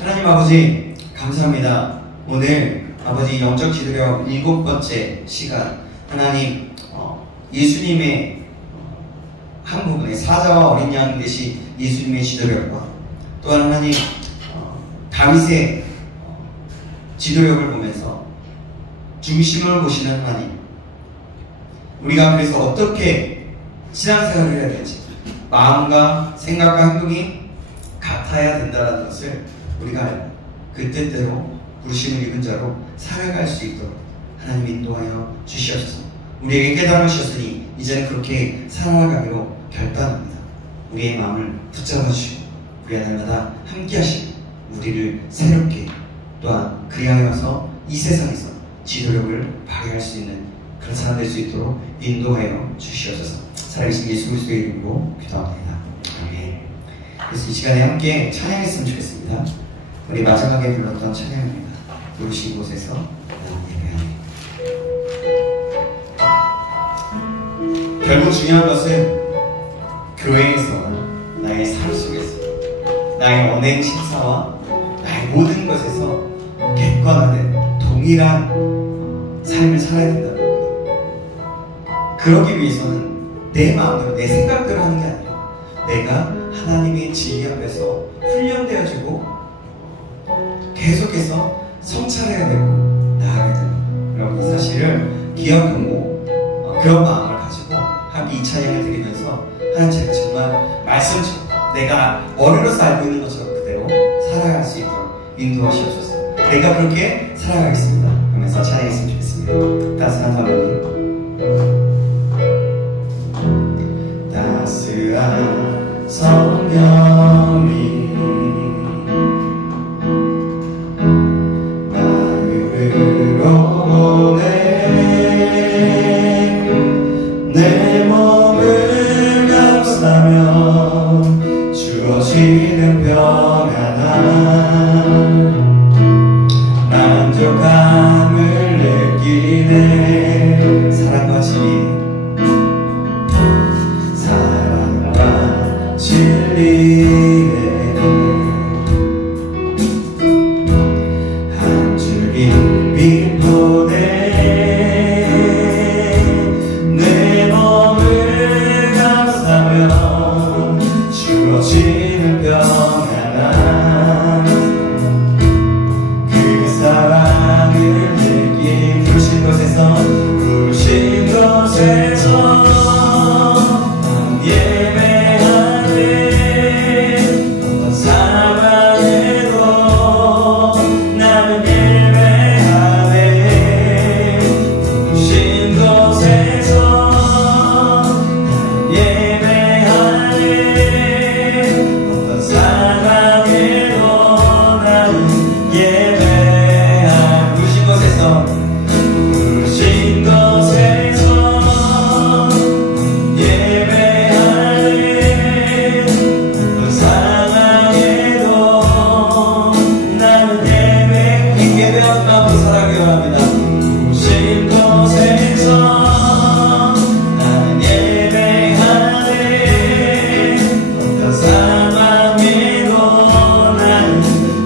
하나님 아버지, 감사합니다. 오늘 아버지 영적 지도력 7번째 시간, 하나님 예수님의 한 부분에 사자와 어린 양 대신 예수님의 지도력과, 또한 하나님 다윗의 지도력을 보면서 중심을 보시는 하나님, 우리가 그래서 어떻게 신앙생활을 해야 되는지, 마음과 생각과 행동이 같아야 된다는 것을 우리가 알고 그 뜻대로 부르심을 입은 자로 살아갈 수 있도록 하나님 인도하여 주시옵소서. 우리에게 깨달음을 주셨으니 이제는 그렇게 살아가기로 결단합니다. 우리의 마음을 붙잡아 주시고 우리와 날마다 함께 하시고 우리를 새롭게, 또한 그리하여서 이 세상에서 지도력을 발휘할 수 있는 그런 사람 될 수 있도록 인도하여 주시옵소서. 살아계신 예수 그리스도의 이름으로 기도합니다. 아멘. 그래서 이 시간에 함께 찬양했으면 좋겠습니다. 우리 마지막에 불렀던 찬양입니다. 부르신 곳에서 예배하네. 결국 중요한 것은 교회에서, 나의 삶 속에서, 나의 언행 심사와 나의 모든 것에서 객관화된 동일한 삶을 살아야 된다는 겁니다. 그러기 위해서는 내 마음대로, 내 생각대로 하는 게 아니라 내가 하나님의 진리 앞에서 훈련되어지고 계속해서 성찰해야 되고 나아가야 되는, 여러분 이 사실을 기억하고 그런 마음을 가지고 함께 이 찬양을 드리면서 하나님, 제가 정말 말씀처럼 내가 머리로서 알고 있는 것처럼 그대로 살아갈 수 있도록 인도하시옵소서. 내가 그렇게 살아가겠습니다 하면서 찬양했으면 좋겠습니다. 따스한 사모님. 따스한 성령이 마음으로 오네. 내 몸을 감싸며 주어지는 평안함, 만족함을 느끼네. 사랑과 진리, 사랑과 진리에 한 줄기 빛 보내. 내 몸을 감싸며 주어지는 평안함, 그 사랑을 느낀 부르신 곳에서, 부르신 곳에서 난 예배하네. 어떤 상황에도 나는 예배하네. 부르신 곳에서 난 예배하네. 어떤 상황에도 나는 예배하네. 부르신 곳에서, 부르신 곳에서 예배하네. 어떤 상황에도 나는 예배한 마음으로 살아가기를 합니다. 부르신 곳에서 나는 예배하네. 어떤 상황에도 나는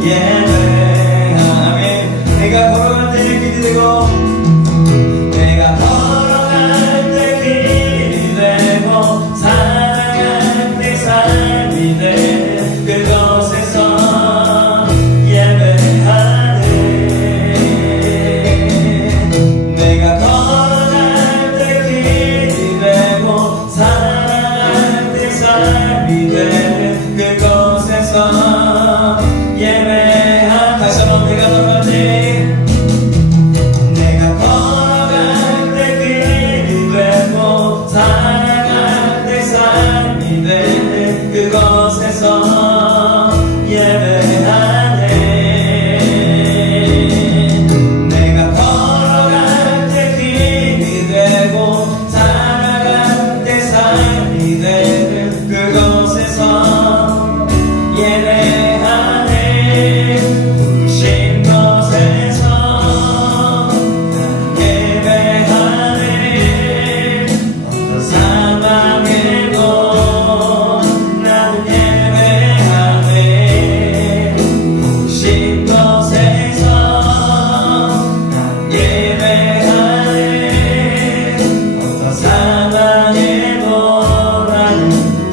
예배하네. 내가 걸어갈 때 길이 되고, 내가 걸어갈 때 길이 되고, 살아갈 때 삶이 되는 그곳에서 예배하네. 내가 걸어갈 때 길이 되고, 살아갈 때 삶이 되는 그곳에서 예배하네. 다시 한번 내가 걸어갈 때, 내가 걸어갈 때 길이 되고, 살아갈 때 삶이 되는 그곳에서 예배하네. 내가 걸어갈 때 길이 되고, 살아갈 때 삶이 되는 그곳에서 예배하네. 부르신 곳에서 난 예배하네. 어떤 상황에도 나는 예배하네. 부르신 곳에서 난 예배하네. 어떤 상황에도 나는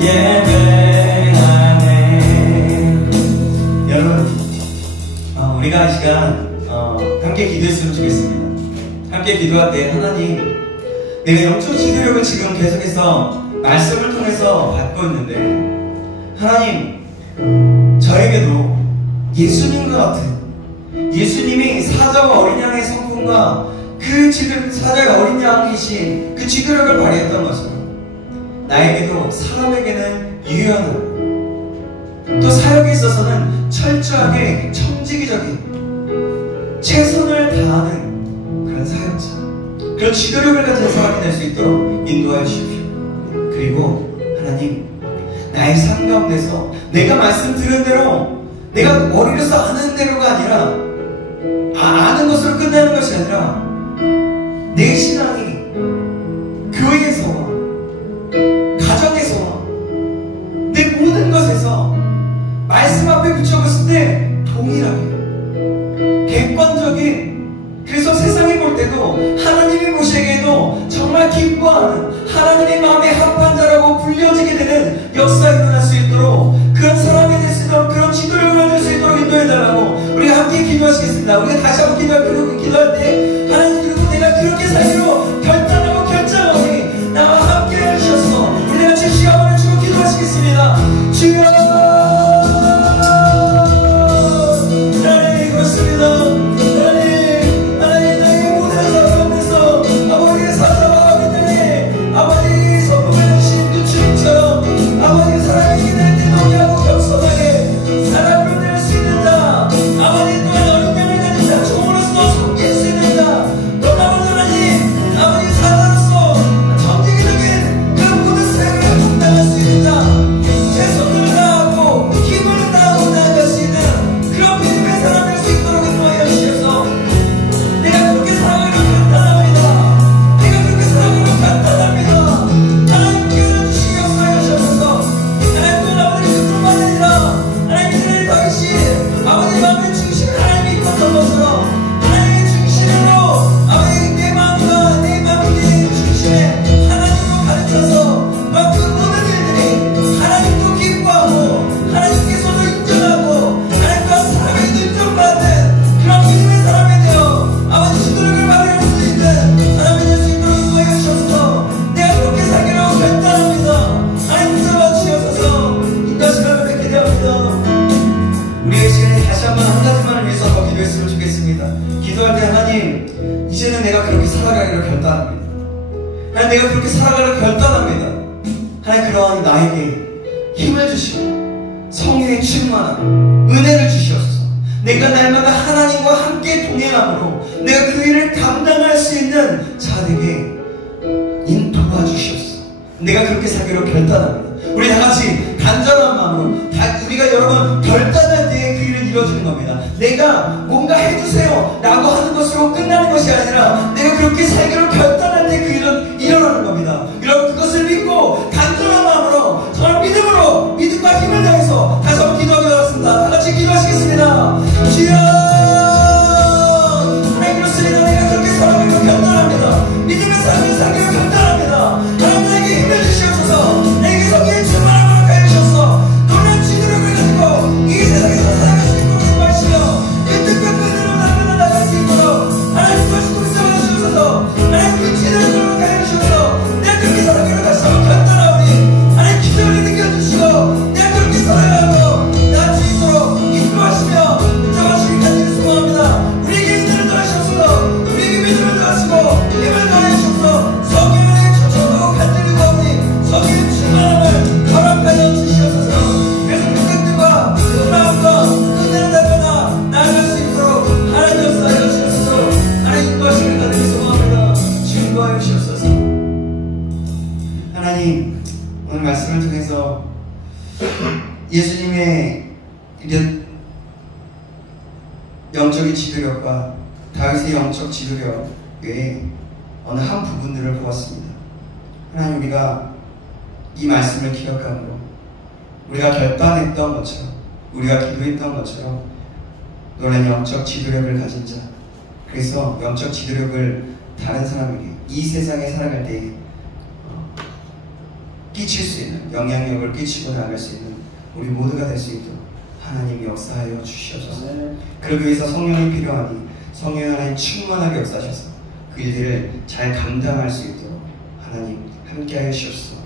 예배하네. 여러분, 우리가 이 시간 함께 기도했으면 좋겠습니다. 함께 기도할 때 하나님, 내가 영적 지도력을 지금 계속해서 말씀을 통해서 받고 있는데 하나님, 저에게도 예수님과 같은, 예수님이 사자와 어린 양의 성품과 그 사자의 어린 양이신 그 지도력을 발휘했던 것처럼 나에게도 사람에게는 유연한, 또 사역에 있어서는 철저하게 청지기적인 최선을 다하는 그런 사역자, 그런 지도력을 가진 사람이 될 수 있도록 인도하여 주십시오. 그리고 하나님, 나의 삶 가운데서 내가 말씀 들은 대로, 내가 머리로서 아는 대로가 아니라 아는 것으로 끝나는 것이 아니라 내 신앙이 교회에서와 가정에서와 내 모든 것에서 말씀 앞에 비춰봤을 때 동일하게 객관적인, 그래서 세상이 볼 때도 하나님이 보시기에도 정말 기뻐하는 하나님의 마음에 합한 자라고 불려지게 되는 역사가 일어날 수 있도록, 그런 사람이 될 수 있도록, 그런 지도력을 만들 수 있도록 인도해달라고 우리가 함께 기도하시겠습니다. 우리가 다시 한번 기도할 때 하나님, 그리고 내가 그렇게 살기로 결단하고 결정하니 나와 함께 해주셔서 우리 같이 시간을 주고 기도하시겠습니다. 주여, 내가 그렇게 살아가기로 결단합니다. 하나님, 그러한 나에게 힘을 주시고 성령의 충만함, 은혜를 주시옵소서. 내가 날마다 하나님과 함께 동행함으로 내가 그 일을 감당할 수 있는 자에게 도와주시옵소서. 내가 그렇게 살기로 결단합니다. 우리 다같이 간절한 마음으로 우리가 여러분 결단할 때에 그 일을 이루어지는 겁니다. 내가 뭔가 해주세요 라고 하는 것으로 끝나는 것이 아니라 내가 그렇게 살기로 결단할 때 그 일은 일어나는 겁니다. 여러분, 그것을 믿고 간절한 마음으로, 정말 믿음으로, 믿음과 힘을 다해서 다시 한번 기도하기로 하겠습니다. 다같이 기도하시겠습니다. 주여, 하나님, 그렇습니다. 내가 그렇게 살아가기로 결단합니다. 믿음의 삶을 살기로 결단합니다. 하나님, 나에게 힘을 주시옵소서. 내게 성령의 충만함을 가해 주셔서 놀라운 지도력을 가지고 이 세상에서 살아갈 수 있도록 인도하시며 이 뜻과 끈으로 나갈 수 있도록 하나님 그것을 동정해 주셔서 하나님 그 지도력을 가해 주셔서 내가 그렇게 살아가기로 다시 한번 결단하오니 하나님 기도를 느껴주시고 내가 그렇게 살아가고 나갈 수 있도록 인도하시며 인정하시기 간절히 소망합니다. 우리에게 은혜를 더하시옵소서. 우리에게 믿음을 더하시고 힘을 더해 주셔서 성령의 초청하고 간절히 구하오니 성령의 충만함을 허락하여 주시옵소서. 그래서 그것들과 그 마음과 은혜를 달거나 나아갈 수 있도록 하나님 역사하여 주시옵소서. 하나님 인도하시길 간절히 소망합니다. 주님 인도하여 주시옵소서. 하나님, 오늘 말씀을 통해서 예수님의 영적인 지도력과 다윗의 영적 지도력 외에 어느 한 부분들을 보았습니다. 하나님, 우리가 이 말씀을 기억함으로 우리가 결단했던 것처럼, 우리가 기도했던 것처럼 놀라운 영적 지도력을 가진 자, 그래서 영적 지도력을 다른 사람에게 이 세상에 살아갈 때에 끼칠 수 있는, 영향력을 끼치고 나갈 수 있는 우리 모두가 될 수 있도록 하나님이 역사하여 주시옵소서. 그러기 위해서 성령이 필요하니 성령 하나님 충만하게 역사하셔서 그 일들을 잘 감당할 수 있도록 하나님 함께하여 주옵소서.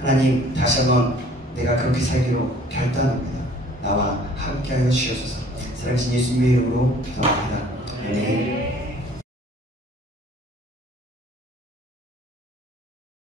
하나님 다시 한번 내가 그렇게 살기로 결단합니다. 나와 함께하여 주옵소서. 사랑하신 예수님의 이름으로 기도합니다. 아멘.